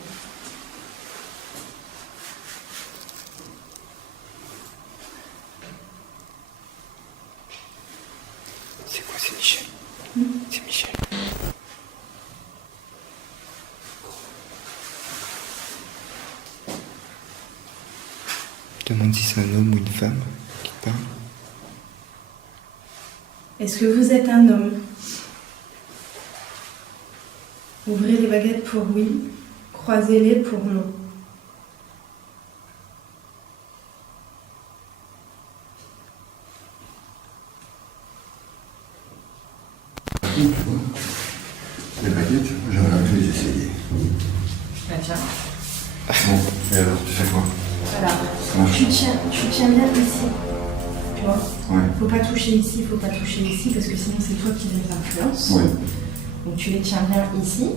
C'est quoi, c'est Michel? C'est Michel. Je demande si c'est un homme ou une femme qui parle. Est-ce que vous êtes un homme? Ouvrez les baguettes pour oui, croisez-les pour non. Bah tiens. Bon, et alors, tu fais quoi? Voilà. Ça marche? Tu tiens bien ici. Tu vois? Ouais. Faut pas toucher ici, faut pas toucher ici, parce que sinon c'est toi qui les influences. Oui. Donc tu les tiens bien ici.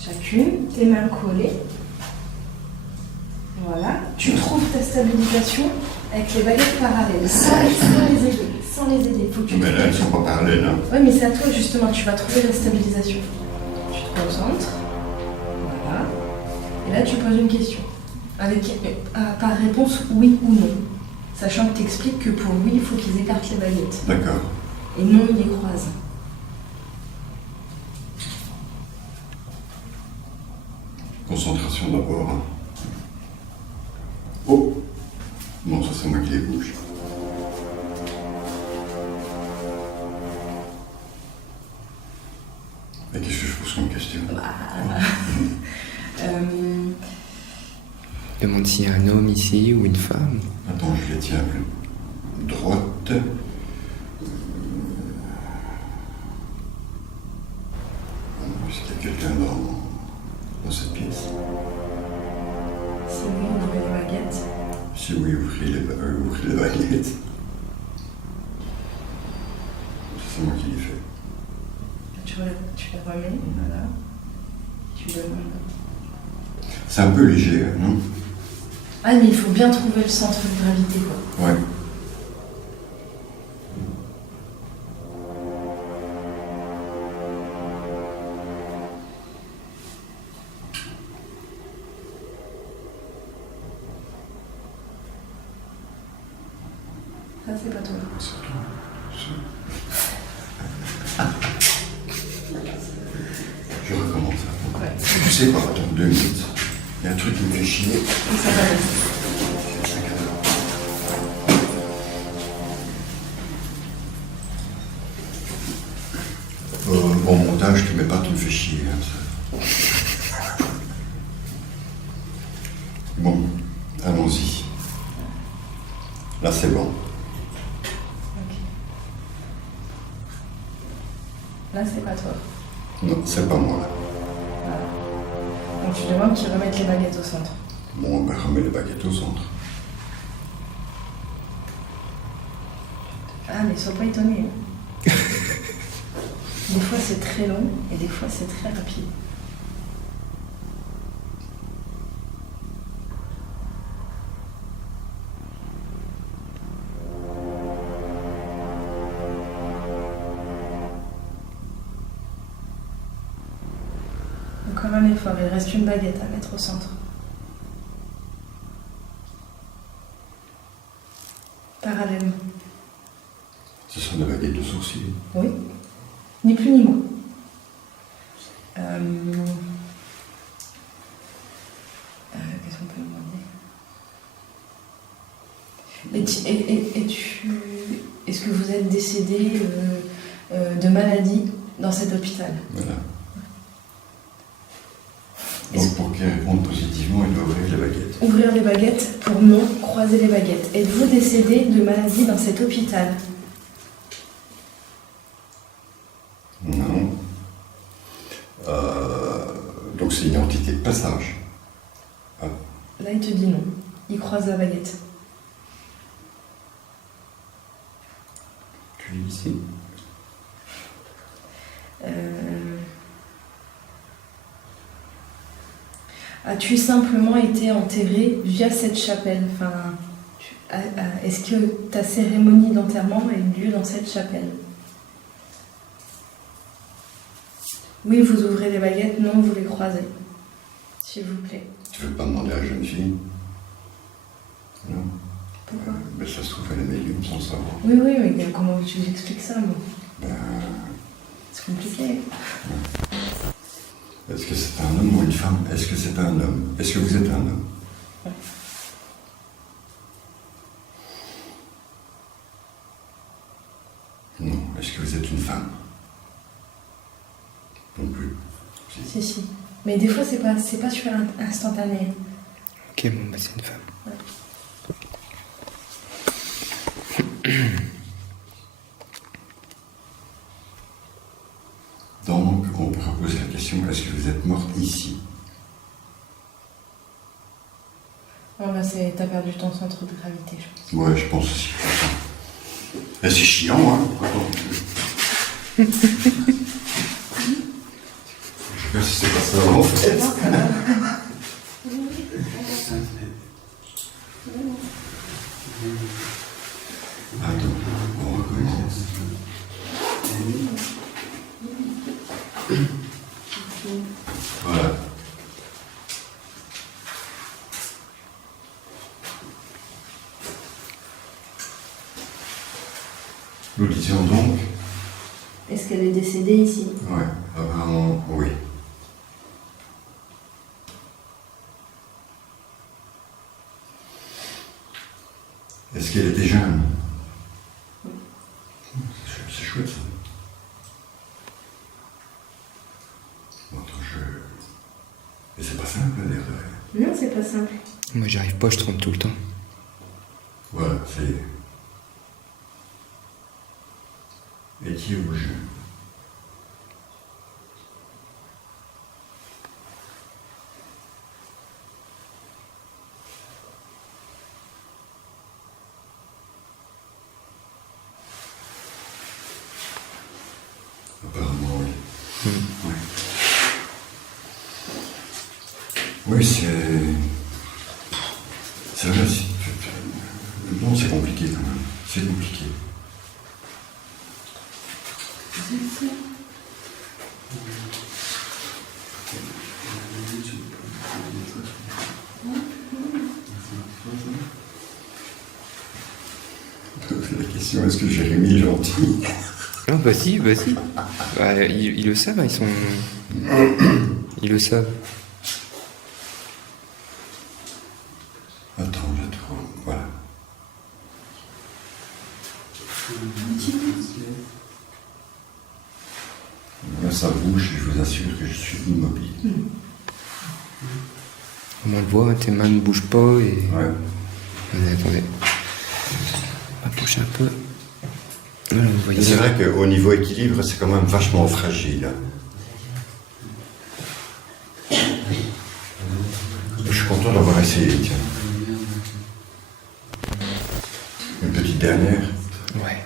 Chacune, tes mains collées. Voilà. Tu trouves ta stabilisation avec les baguettes parallèles, sans les aider. Sans les aider. Faut que tu Mais là, elles sont pas parallèles, hein. Oui, mais c'est à toi justement, tu vas trouver la stabilisation. Tu te concentres. Voilà. Et là, tu poses une question. Par réponse oui ou non. Sachant que tu expliques que pour oui, il faut qu'ils écartent les baguettes. D'accord. Et non, ils les croisent. Concentration d'abord. Hein. Oh! Non, ça c'est moi qui les bouge. Mais qu'est-ce que je pose comme question? Demande s'il y a un homme ici ou une femme. Attends, je les tiens plus droite. Est-ce qu'il y a quelqu'un dans cette pièce? Si oui, ouvrez les baguettes. Si oui, ouvrez les baguettes. C'est moi qui l'ai fait. Tu les remets, voilà. Tu demandes. C'est un peu léger, non? Ah, mais il faut bien trouver le centre de gravité, quoi. Ouais. Ça, c'est pas toi. C'est tout. Je recommence. Ouais. Tu sais quoi, attends 2 minutes. Il y a un truc qui me fait chier. Et ça va rester. Bon montage, tu mets pas, tu me fais chier. Hein, ça. Bon, allons-y. Là, c'est bon. Ok. Là, c'est pas toi. Non, c'est pas moi. Voilà. Donc tu demandes qu'ils remettent les baguettes au centre. Bon, ben, remets les baguettes au centre. Ah, mais sois pas étonné. Hein. Des fois, c'est très long et des fois, c'est très rapide. Encore un effort, il reste une baguette à mettre au centre. Parallèlement. Ce sont des baguettes de sourcils. Oui. Ni plus ni moins. Qu'est-ce qu'on peut demander? Est-ce que vous êtes décédé de maladie dans cet hôpital? Voilà. Donc, pour qu'ils répondent positivement, il doit ouvrir les baguettes. Ouvrir les baguettes pour non, croiser les baguettes. Êtes-vous décédé de maladie dans cet hôpital? Non. Donc, c'est une entité de passage. Là, il te dit non. Il croise la baguette. Tu lis ici. As-tu simplement été enterré via cette chapelle? Enfin, est-ce que ta cérémonie d'enterrement a eu lieu dans cette chapelle? Oui, vous ouvrez les baguettes, non, vous les croisez. S'il vous plaît. Tu veux pas demander à la jeune fille? Non. Pourquoi? Ben, ça se trouve, elle est médium sans savoir. Oui, oui, mais comment tu expliques ça, moi? Ben, C'est compliqué. est-ce que c'est un homme ou une femme? Est-ce que c'est un homme? Est-ce que vous êtes un homme? Ouais. Non. Est-ce que vous êtes une femme? Non plus. Si, si. Mais des fois, c'est pas super instantané. Ok, bon, bah c'est une femme. Ouais. Donc, on peut reposer la question, est-ce que vous êtes morte ici? Oh là, t'as perdu ton centre de gravité, je pense. Ouais, je pense aussi. Et c'est chiant, hein. Je sais pas si c'est pas ça en fait. Attends, on recommence. Voilà. Nous disions donc, Est-ce qu'elle est décédée ici? ouais, apparemment, oui. Est-ce qu'elle était jeune? C'est chouette ça. Bon, attends, mais c'est pas simple à dire. Non, c'est pas simple. Moi, j'arrive pas, je trempe tout le temps. Voilà, ça y est. Métier ou jeu? Apparemment, oui. Oui. Oui, c'est vrai, non, c'est compliqué quand même. C'est compliqué. La question, est-ce que Jérémy est gentil? Ah bah si, bah si. Bah, ils le savent, hein, ils sont... Ils le savent. Attends, je trouve. Voilà. Là, ça bouge, je vous assure que je suis immobile. On le voit, tes mains ne bougent pas et... Ouais. Attendez. On va pousser un peu. Voilà, vous voyez. C'est vrai qu'au niveau équilibre, c'est quand même vachement fragile. Je suis content d'avoir essayé, tiens. Une petite dernière. Ouais.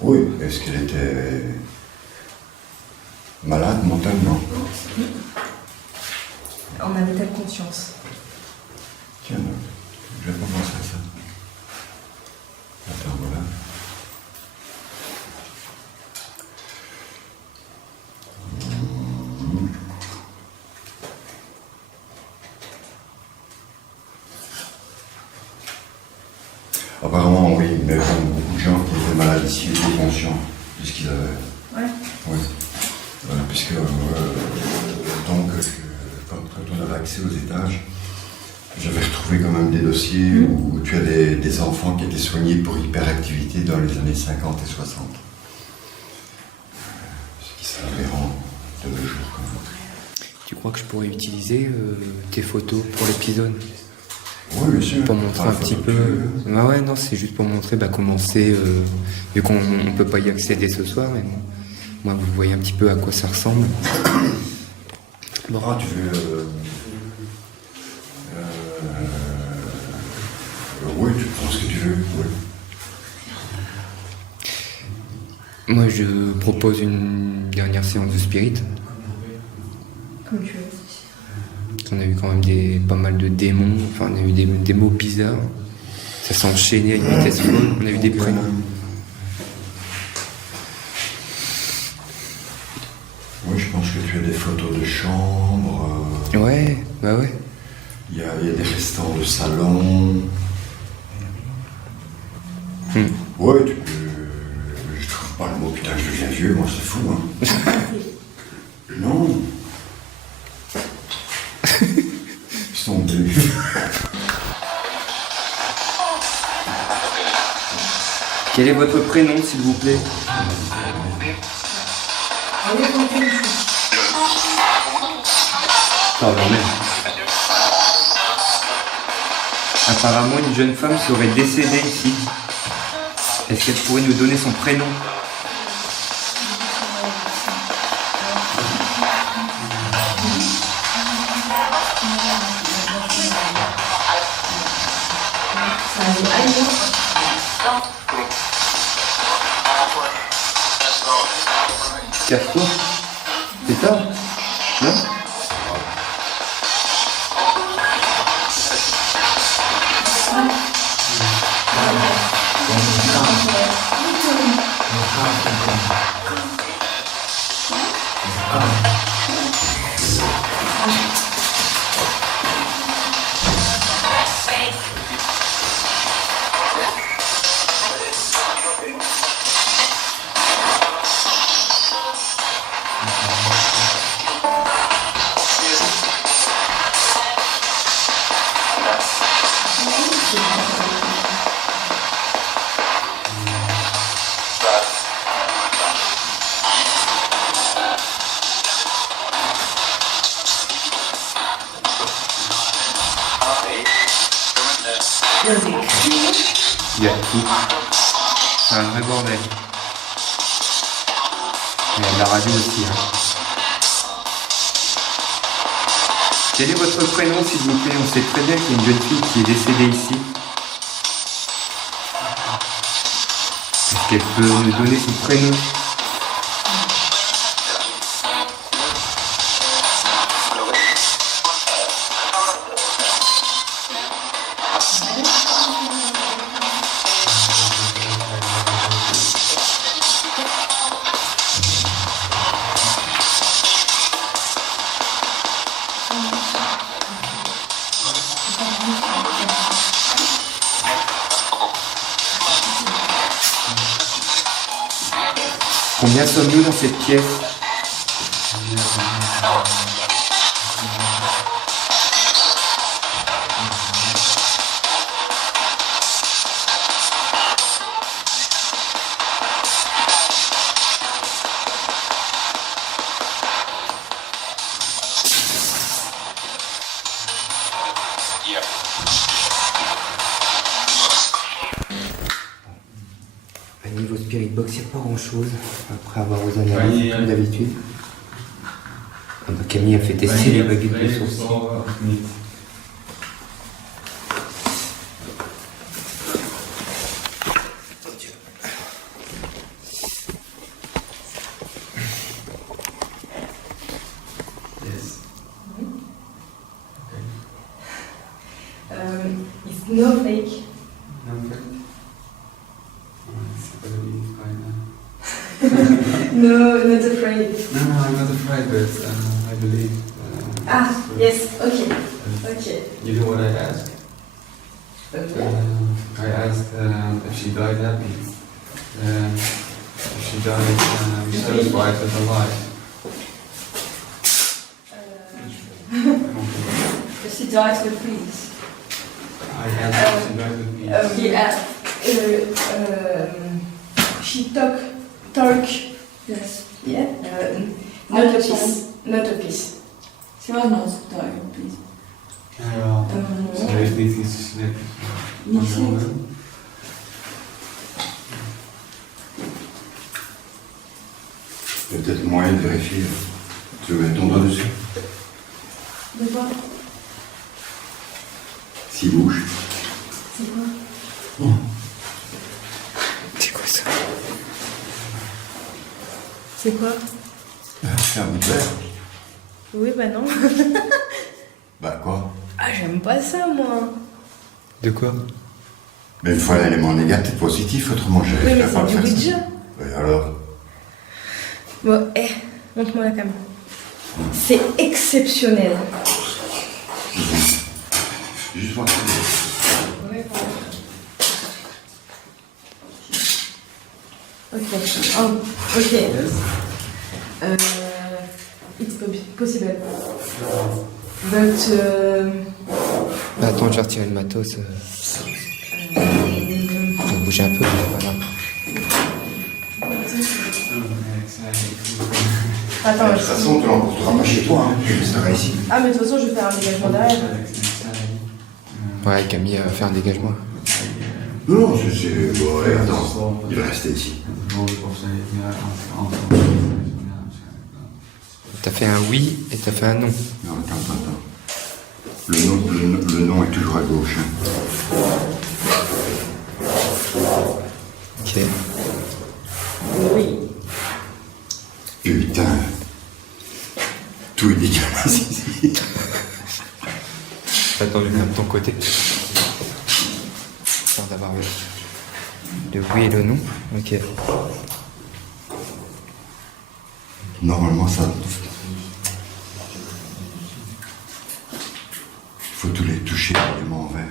Oui, est-ce qu'elle était malade mentalement? En avait-elle conscience? Tiens, je vais pas penser à ça. Attends, voilà. Apparemment, oui, mais comme beaucoup de gens qui étaient malades ici étaient conscients de ce qu'ils avaient. Ouais. Oui. Voilà, puisque donc, quand on avait accès aux étages, j'avais retrouvé quand même des dossiers où tu as des enfants qui étaient soignés pour hyperactivité dans les années 50 et 60. Ce qui serait aberrant de nos jours quand même. Tu crois que je pourrais utiliser tes photos pour l'épisode? Oui, bien sûr. Pour montrer un petit peu... Ah ouais, non, c'est juste pour montrer comment c'est, vu qu'on ne peut pas y accéder ce soir. Et bon, moi, vous voyez un petit peu à quoi ça ressemble. Bon. Ah, tu veux... oui, tu prends ce que tu veux. Oui. Moi, je propose une dernière séance de spirit. Comme tu veux. On a eu quand même pas mal de démons, enfin on a eu des mots bizarres. Ça s'est enchaîné à une vitesse folle. On a eu des prénoms. Oui, je pense que tu as des photos de chambre. Ouais, bah ouais. Il y a des restants de salon. Ouais, tu peux... Je trouve pas le mot, putain, je deviens vieux, moi, c'est fou, hein. Non. Ils sont bleus. Quel est votre prénom, s'il vous plaît? Pardon, mais... Apparemment, une jeune femme serait décédée ici. Est-ce qu'elle pourrait nous donner son prénom? Casse-toi. C'est ça? Non? Il y a tout. C'est un vrai bordel. Il y a de la radio aussi. Hein. Quel est votre prénom, s'il vous plaît? On sait très bien qu'il y a une jeune fille qui est décédée ici. Est-ce qu'elle peut nous donner son prénom? Combien sommes-nous dans cette pièce? Niveau Spirit Box, il n'y a pas grand chose après avoir aux analyses comme d'habitude. Ah bah, Camille a fait tester les baguettes de sourcils. It's no fake. No, not afraid. No, I'm not afraid, but I believe. Yes, okay. Okay. You know what I asked? I asked if she died happy. If she died satisfied with her life. If she died with peace. I asked if she died with peace. She talk. Yes. Yeah. Not a piece. Not a piece. She was not talking a piece. Ja, ze heeft niet iets gesnipt. Niet gesnipt. Il y a peut-être moyen de vérifier. Tu veux mettre ton doigt dessus? De quoi? S'il bouge. C'est quoi? C'est quoi ça? C'est quoi? C'est un bout de verre. Oui, bah non. Bah quoi? Ah, j'aime pas ça, moi. De quoi? Mais il faut un élément négatif, positif, autrement je Oui, mais vais pas c'est le du faire. Ouija. Oui, alors? Bon, montre-moi la caméra. C'est exceptionnel. Juste voir. Ok. Oh, ok. It's possible. But. Bah, attends, je vais retirer le matos. On va bouger un peu, voilà. Attends, De toute façon, tu l'emporteras pas chez toi, hein. Tu resteras ici. Ah, mais de toute façon, je vais faire un dégagement derrière. Ouais, Camille va faire un dégagement. Non, c'est. Bon, ouais, attends. Il va rester ici. T'as fait un oui et t'as fait un non. Non, attends. Le nom est toujours à gauche. Hein. Ok. Oui. Putain. Tout est dégueulasse ici. Attends, je viens de ton côté. Sans d'avoir le oui et le non. Ok. Normalement, ça. Faut tous les toucher éléments en verre.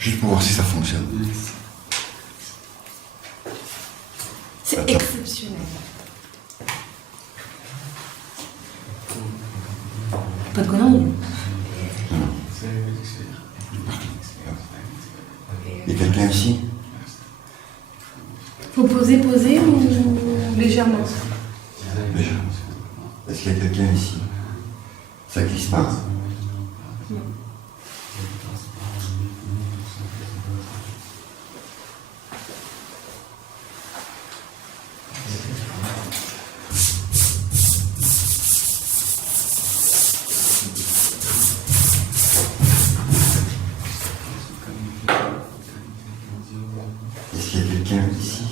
Juste pour voir si ça fonctionne. C'est Attends. exceptionnel. Pas de conneries. Il y a quelqu'un ici? Faut poser ou légèrement? Déjà. Est-ce qu'il y a quelqu'un ici? Ça glisse pas. Est-ce qu'il y a quelqu'un ici?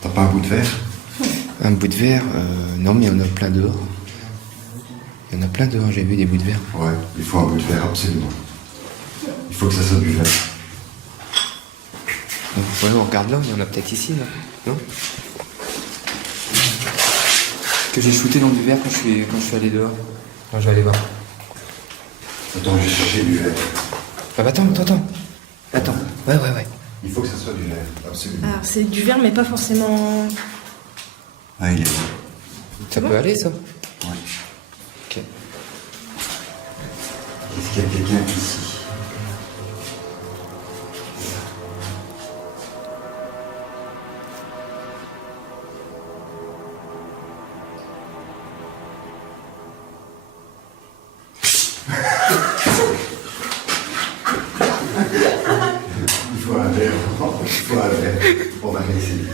T'as pas un bout de verre? Un bout de verre, non, mais il y en a plein dehors. Il y en a plein dehors, j'ai vu des bouts de verre. Ouais, il faut un bout de verre, absolument. Il faut que ça soit du verre. Donc, ouais, on regarde là, il y en a peut-être ici, là. Non? Que j'ai shooté dans du verre quand je suis allé dehors. Non, je vais aller voir. Attends, je vais chercher du verre. Ah bah attends. Attends, ouais. Il faut que ça soit du verre, absolument. Alors c'est du verre mais pas forcément... Ah, il est là. Ça peut aller, ça? Ouais. Ok. Est-ce qu'il y a quelqu'un ici? Il faut un verre. Il faut un verre. On va essayer.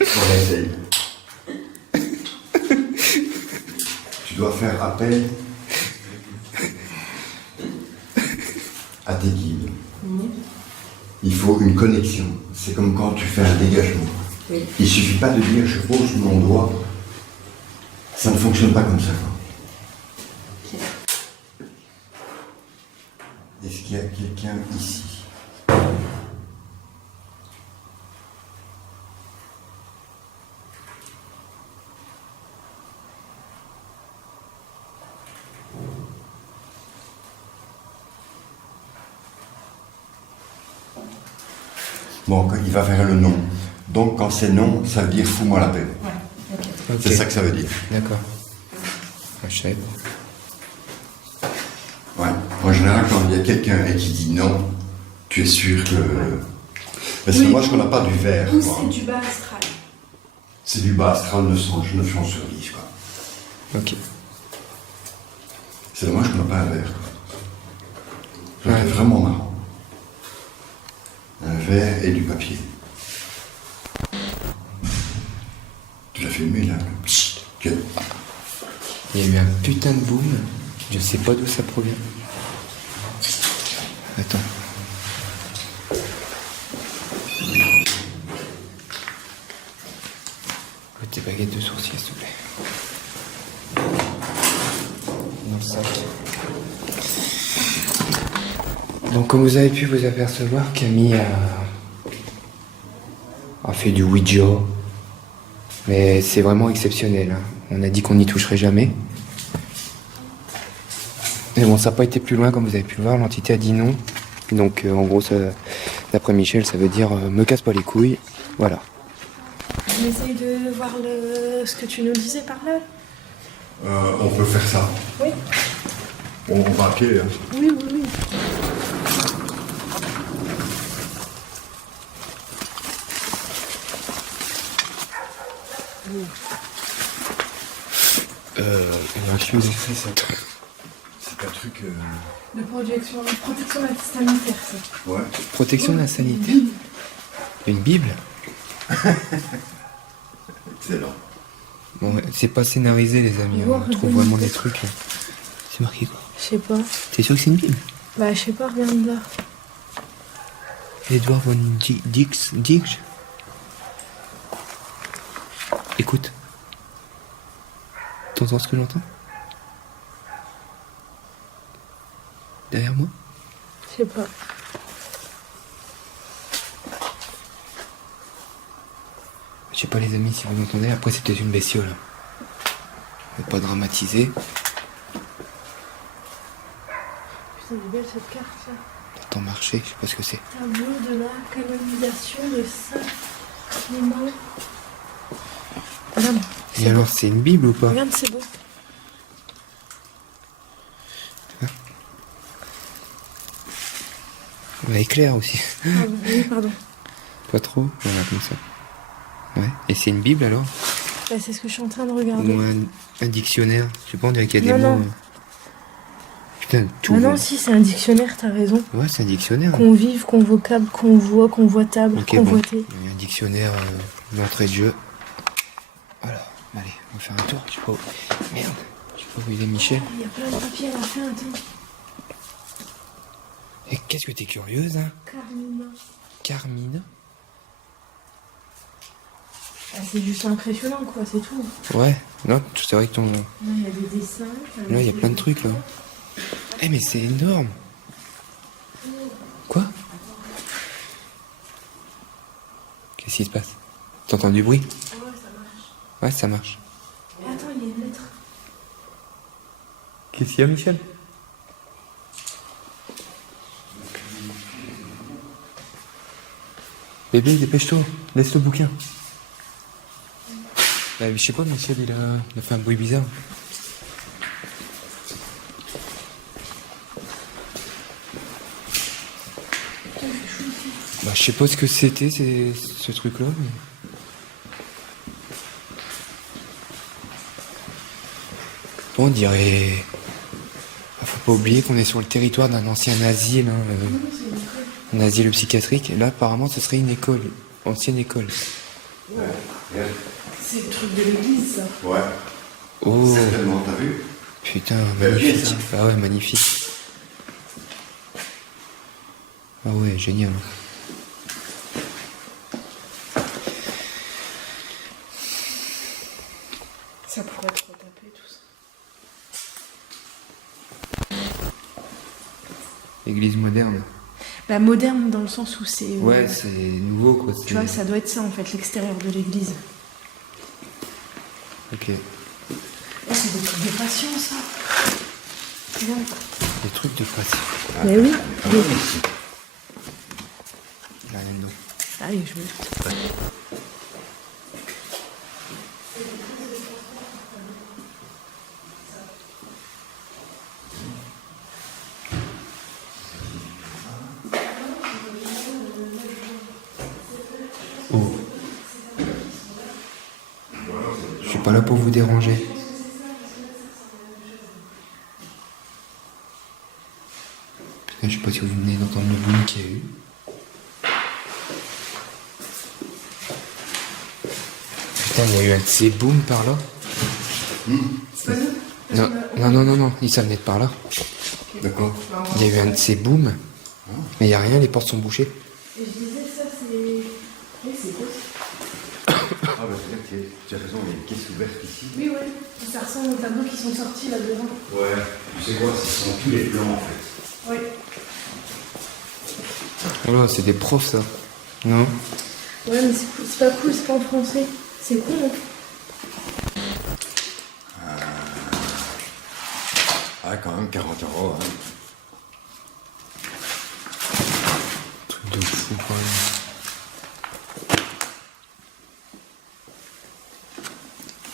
On va essayer. Tu dois faire appel à tes guides. Il faut une connexion. C'est comme quand tu fais un dégagement. Oui. Il suffit pas de dire je pose mon doigt. Ça ne fonctionne pas comme ça. Est-ce qu'il y a quelqu'un ici? Bon, il va faire le non. Donc quand c'est non, ça veut dire fous-moi la paix. Ok. C'est ça que ça veut dire. D'accord. Ah, je savais pas. Ouais. En général, quand il y a quelqu'un et qui dit non, tu es sûr que... Parce que Oui. moi, je connais pas du verre. Ou quoi. c'est du bas astral. C'est du bas astral 9 sur 10, quoi. Ok. C'est dommage qu'on n'a pas un verre, quoi. Ça Ouais. serait vraiment marrant. Un verre et du papier. Tu l'as filmé, là? Ok. Il y a eu un putain de boom. Je sais pas d'où ça provient. Attends. Tes baguettes de sourcier, s'il te plaît. Dans le sac. Donc, comme vous avez pu vous apercevoir, Camille a fait du Ouija. Mais c'est vraiment exceptionnel, hein. On a dit qu'on n'y toucherait jamais. Mais bon, ça n'a pas été plus loin, comme vous avez pu le voir. L'entité a dit non. Donc, en gros, ça, d'après Michel, ça veut dire me casse pas les couilles. Voilà. On essaye de voir ce que tu nous disais par là. On peut faire ça. Oui. On va à pied, hein. Oui. C'est un truc... De protection sanitaire, ça. Ouais. Protection de la sanité. Une Bible? Excellent. Bon, c'est pas scénarisé, les amis. Voir, On trouve je vraiment vais des trucs. Là. C'est marqué quoi? Je sais pas. T'es sûr que c'est une Bible? Bah, je sais pas, regarde là. Edward von Dix. Écoute. T'entends ce que j'entends? Derrière moi? Je sais pas. Je sais pas les amis si vous entendez, après c'est peut-être une bestiole. Faut pas dramatiser. Putain, elle est belle cette carte là. T'entends marcher, je sais pas ce que c'est. Tableau de la canonisation de Saint Clément. Regarde. Et alors c'est une Bible ou pas? Regarde, c'est beau. Ouais, éclair aussi. Ah, oui, pardon. Pas trop? Voilà, comme ça. Ouais. Et c'est une Bible alors? Bah, c'est ce que je suis en train de regarder. Ou un dictionnaire? Je sais pas, on dirait qu'il y a des Non, mots. non. Putain, tout. Ah non, si, c'est un dictionnaire, t'as raison. Ouais, c'est un dictionnaire. Convive, convocable, convoi, convoitable, Ok, bon. convoité. Il y a un dictionnaire d'entrée de jeu. Voilà, allez, on va faire un tour. Je sais pas où. Merde, je sais pas où il est Michel. Il y a plein de papiers à la fin, attends. Et qu'est-ce que t'es curieuse, hein? Carmina. Carmine? Ah, c'est juste impressionnant, quoi, c'est tout. Ouais, non, c'est vrai que ton. Là, il y a des dessins. Là, il y a plein de trucs là. Eh, mais c'est énorme! Quoi? Qu'est-ce qui se passe? T'entends du bruit? Ouais, ça marche. Ouais, ça marche. Attends, il y a une lettre. Qu'est-ce qu'il y a, Michel? Bébé, dépêche-toi, laisse le bouquin. Bah, je sais pas, Michel, il a fait un bruit bizarre. Bah, je sais pas ce que c'était, ce truc-là, mais... Bon, on dirait... Faut pas oublier qu'on est sur le territoire d'un ancien asile, hein, un asile psychiatrique. Et là, apparemment, ce serait une école, ancienne école. Ouais, regarde. C'est le truc de l'église, ça. Ouais, Oh, certainement, t'as vu? putain, Belle magnifique. pièce, hein. Ah ouais, magnifique. Ah ouais, génial. Ça pourrait être retapé, tout ça. Église moderne. Bah, moderne dans le sens où c'est... Ouais, c'est nouveau, quoi. Tu vois, ça doit être ça, en fait, l'extérieur de l'église. Ok. Oh, c'est des trucs de passion, ça. Regarde. Des trucs de passion. Mais oui. Là, dedans. Allez, je veux. Oh. Je suis pas là pour vous déranger. Putain, je sais pas si vous venez d'entendre le boom qu'il y a eu. Putain, il y a eu un de ces booms par là. Non, non, ça venait de par là. D'accord. Il y a eu un de ces booms, mais il n'y a rien, les portes sont bouchées. Et je disais, ça, c'est... Oui, c'est beau. Ah, bah, c'est vrai que tu as raison, il y a une caisse ouverte ici. Oui, ouais. Ça ressemble aux tableaux qui sont sortis là-dedans. Ouais, tu sais quoi, ce sont tous les plans en fait. Oui. Oh là, c'est des profs, ça. Non? Ouais, mais c'est pas cool, c'est pas en français. C'est cool, hein. Ah, quand même, 40 €. Hein. Truc de fou, quand même.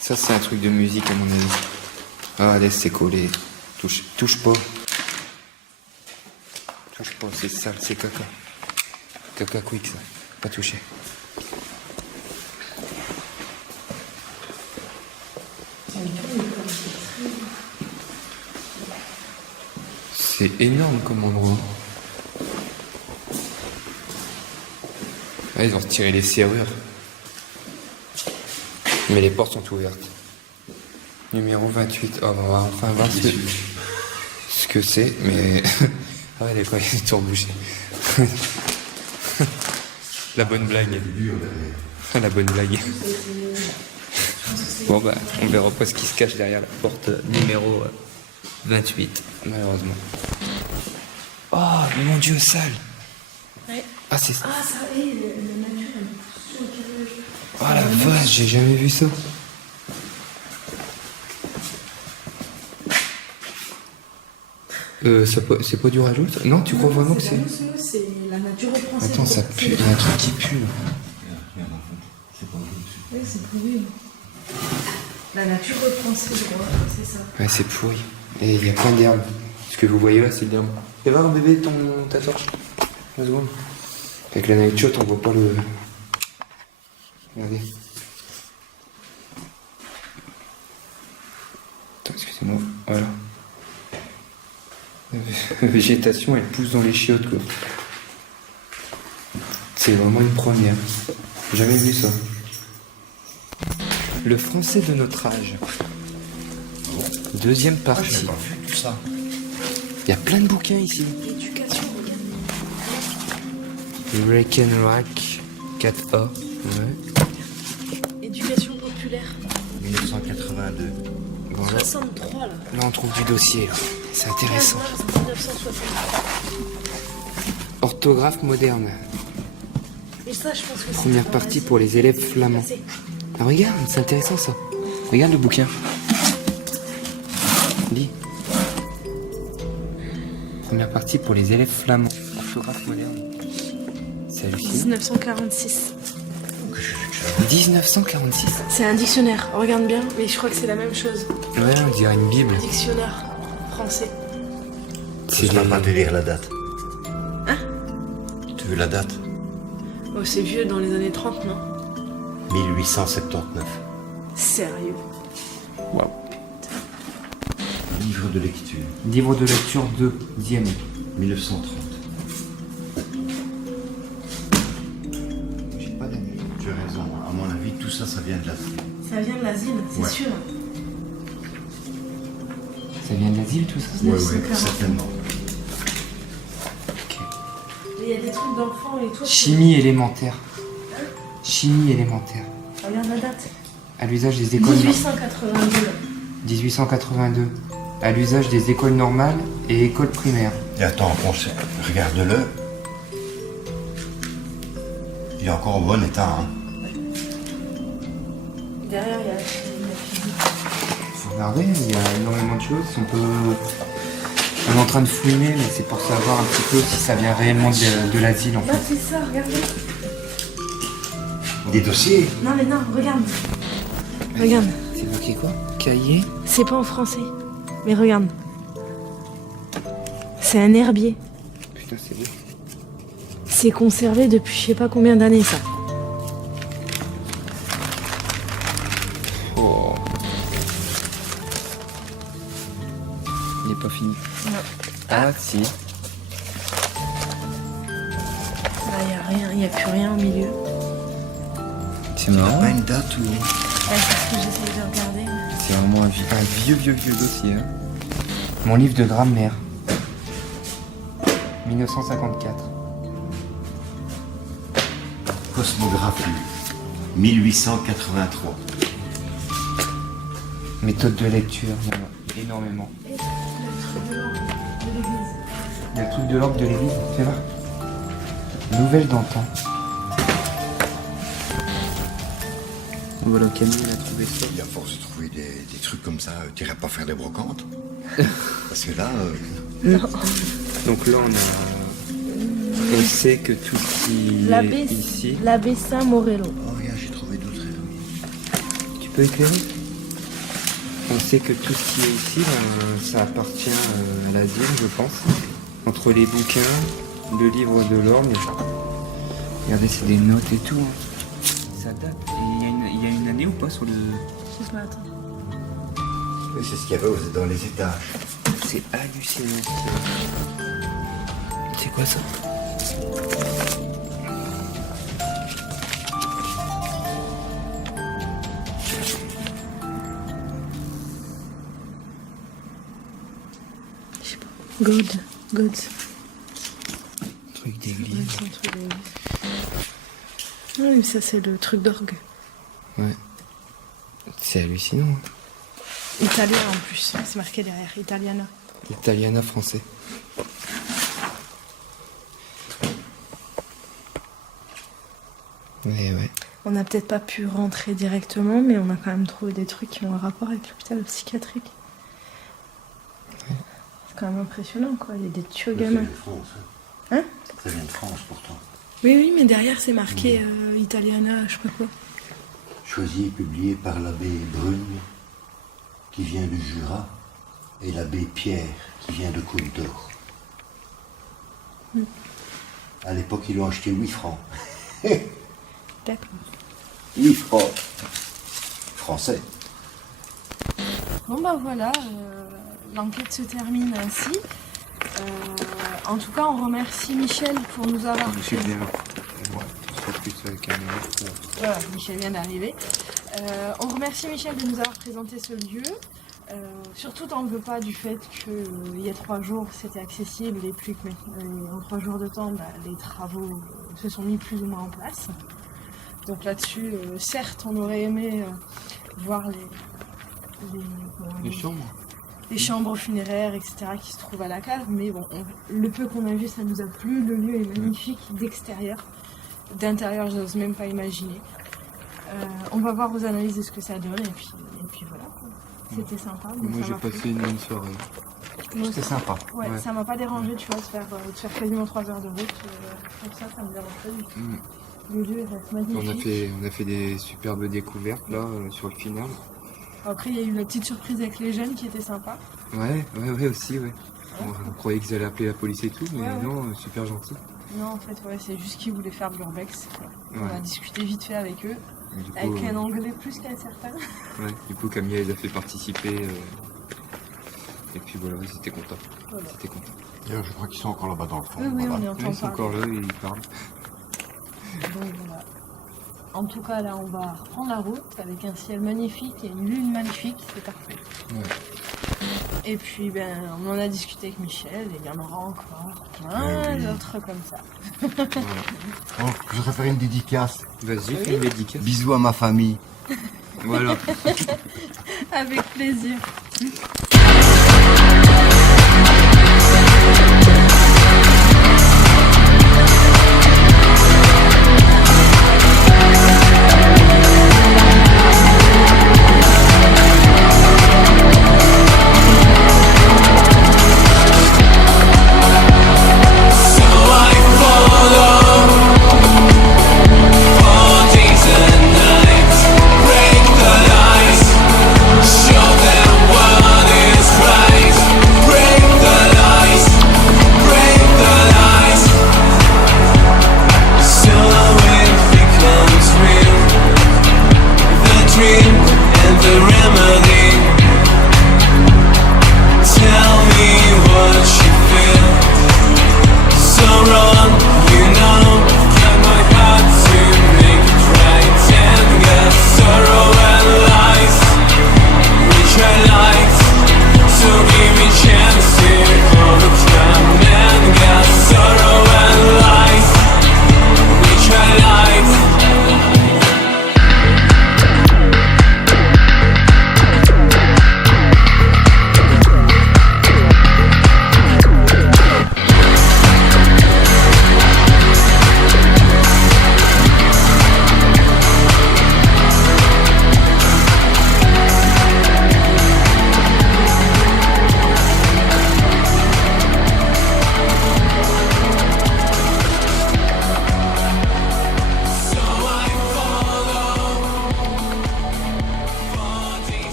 Ça, c'est un truc de musique, à mon avis. Ah, laisse, c'est collé. Touche pas. Touche pas, c'est sale, c'est caca. Caca quick, ça. Pas toucher. C'est énorme comme endroit. Ouais, ils ont retiré les serrures. Mais les portes sont ouvertes. Numéro 28. Oh, on va enfin voir ce que c'est, mais... ah ouais, d'accord, il est tout rebouché. La bonne blague. La bonne blague. Bon bah, on verra pas ce qui se cache derrière la porte numéro 28, malheureusement. Oh, mais mon Dieu, sale. Ouais. Ah, c'est... Ah, ça, et la nature, elle pousse sur le carrelage. Oh la vache, j'ai jamais vu ça. C'est pas du rajout ça? Non, tu crois vraiment que c'est... C'est la nature reprend ses Attends, ça droits. pue, il y a un truc qui pue là. Oui, c'est pourri. La nature reprend ses droits, c'est ça. Ouais, c'est pourri. Et il y a plein d'herbes. Ce que vous voyez là, c'est de l'herbe. Fais voir bébé ta torche. 2 secondes. Avec la night shot, on voit pas le... Regardez. Attends, excusez-moi. Voilà. La végétation, elle pousse dans les chiottes, quoi. C'est vraiment une première. J'ai jamais vu ça. Le français de notre âge. Deuxième partie. Tout ça. Il y a plein de bouquins ici. Éducation, Wreck and Rack 4A. Ouais. éducation populaire. 1982. Bon, là, 63 là. là, on trouve du dossier. Là. C'est intéressant. 1963. Orthographe moderne. Et ça, je pense que c'est. Première partie pour les élèves flamands. Ah, regarde, c'est intéressant ça. Regarde le bouquin. Lis. Première partie pour les élèves flamands. Orthographe moderne. C'est hallucinant. 1946. 1946. C'est un dictionnaire, regarde bien, mais je crois que c'est la même chose. Ouais, on dirait une bible. Dictionnaire français. C'est Tu vas les- pas te lire la date. Hein? Tu veux la date? Oh, c'est vieux dans les années 30, non? 1879. Sérieux. Waouh. Livre de lecture. Livre de lecture 2e. 1930. J'ai pas d'année. Tu as raison. À mon avis, tout ça, ça vient de l'Asie. Ça vient de l'asile, c'est Ouais. sûr. Ça vient de l'asile tout ça? Oui, 1940. certainement. Il y a des trucs d'enfants et tout. Chimie élémentaire. Chimie élémentaire. Regarde la date. À l'usage des écoles... 1882. 1882. À l'usage des écoles normales et écoles primaires. Et attends, regarde-le. Il est encore en bon état, hein. Derrière, il y a la physique. Faut regarder, il y a énormément de choses. On est en train de fouiner, mais c'est pour savoir un petit peu si ça vient réellement de l'asile en Là, fait. c'est ça, regardez. Des dossiers. Non, mais non, regarde. Regarde. C'est marqué quoi? Cahier? C'est pas en français. Mais regarde. C'est un herbier. Putain, c'est beau. C'est conservé depuis je sais pas combien d'années, ça. Oh. Il n'est pas fini. Non. Ah si. Là, il y a rien, il y a plus rien au milieu. C'est marrant. Pas une date ou... Ouais, c'est ce que j'essaie de regarder. C'est vraiment un vieux dossier. Hein. Mon livre de grammaire. 1954. Cosmographie. 1883. Méthode de lecture, il y en a énormément. Il y a le truc de l'ordre de l'église, fais voir. Nouvelle d'antan. Voilà, Camille a trouvé ça. Et à force de trouver des trucs comme ça, tu irais pas faire des brocantes? Parce que là... Donc là, on sait que tout ce qui est ici... L'abbé Saint-Morello. Oh, regarde, j'ai trouvé d'autres héroïnes. Tu peux éclairer? On sait que tout ce qui est ici, ben, ça appartient à l'asile, je pense. Entre les bouquins, le livre de l'ordre. Regardez, c'est des notes et tout. Hein. Ça date. Et il y a une année ou pas sur le... Excuse-moi, attends. Oui, c'est ce qu'il y avait dans les étages. C'est hallucinant. C'est quoi ça? God. Truc d'église. C'est un truc d'église. Oui, ça c'est le truc d'orgue. Ouais. C'est hallucinant. Italien en plus, c'est marqué derrière, Italiana. Italiana français. Ouais. On n'a peut-être pas pu rentrer directement, mais on a quand même trouvé des trucs qui ont un rapport avec l'hôpital psychiatrique. Ouais. C'est quand même impressionnant, quoi. Il y a des tueux Ça gamins. vient de France. Hein? Ça vient de France pourtant. Oui, mais derrière c'est marqué Italiana, je sais pas quoi. Choisi et publié par l'abbé Brugne, qui vient du Jura, et l'abbé Pierre, qui vient de Côte d'Or. À l'époque, ils l'ont acheté 8 francs. D'accord. 8 francs. Français. Bon bah voilà, l'enquête se termine ainsi. En tout cas, on remercie Michel pour nous avoir... Michel vient. Plus avec un Voilà, Michel vient d'arriver. On remercie Michel de nous avoir présenté ce lieu. Surtout, t'en veux pas du fait qu'il y a 3 jours c'était accessible et puis que en 3 jours de temps, les travaux se sont mis plus ou moins en place. Donc là-dessus, certes, on aurait aimé voir les chambres funéraires, etc., qui se trouvent à la cave, mais bon, le peu qu'on a vu, ça nous a plu. Le lieu est magnifique d'extérieur. D'intérieur, je n'ose même pas imaginer. On va voir aux analyses de ce que ça donne, et puis voilà. C'était sympa. Moi j'ai passé une bonne soirée. C'était sympa. Ouais, Ouais. ça m'a pas dérangé, tu vois, de faire quasiment 3 heures de route. Comme ça me dérange pas du tout. Le lieu reste magnifique. On a fait des superbes découvertes là sur le final. Après, il y a eu la petite surprise avec les jeunes qui était sympa. Ouais aussi, ouais. On croyait qu'ils allaient appeler la police et tout, mais Ouais. non, super gentil. Non, en fait, ouais, c'est juste qu'ils voulaient faire de l'urbex. On Ouais. a discuté vite fait avec eux, Et du coup, avec un anglais plus qu'un certain. ouais, du coup Camilla les a fait participer. Et puis voilà, ils étaient contents. Voilà. Ils étaient contents. D'ailleurs, je crois qu'ils sont encore là-bas dans le fond. Oui, Voilà. on est en Ouais, train ils de sont encore là et ils parlent. Donc voilà. En tout cas, là, on va reprendre la route avec un ciel magnifique et une lune magnifique, c'est parfait. Ouais. Et puis, on en a discuté avec Michel et il y en aura encore plein Ouais, oui. d'autres comme ça. Voilà. Bon, je voudrais faire une dédicace. Vas-y, fais une dédicace. Bisous à ma famille. Voilà. Avec plaisir.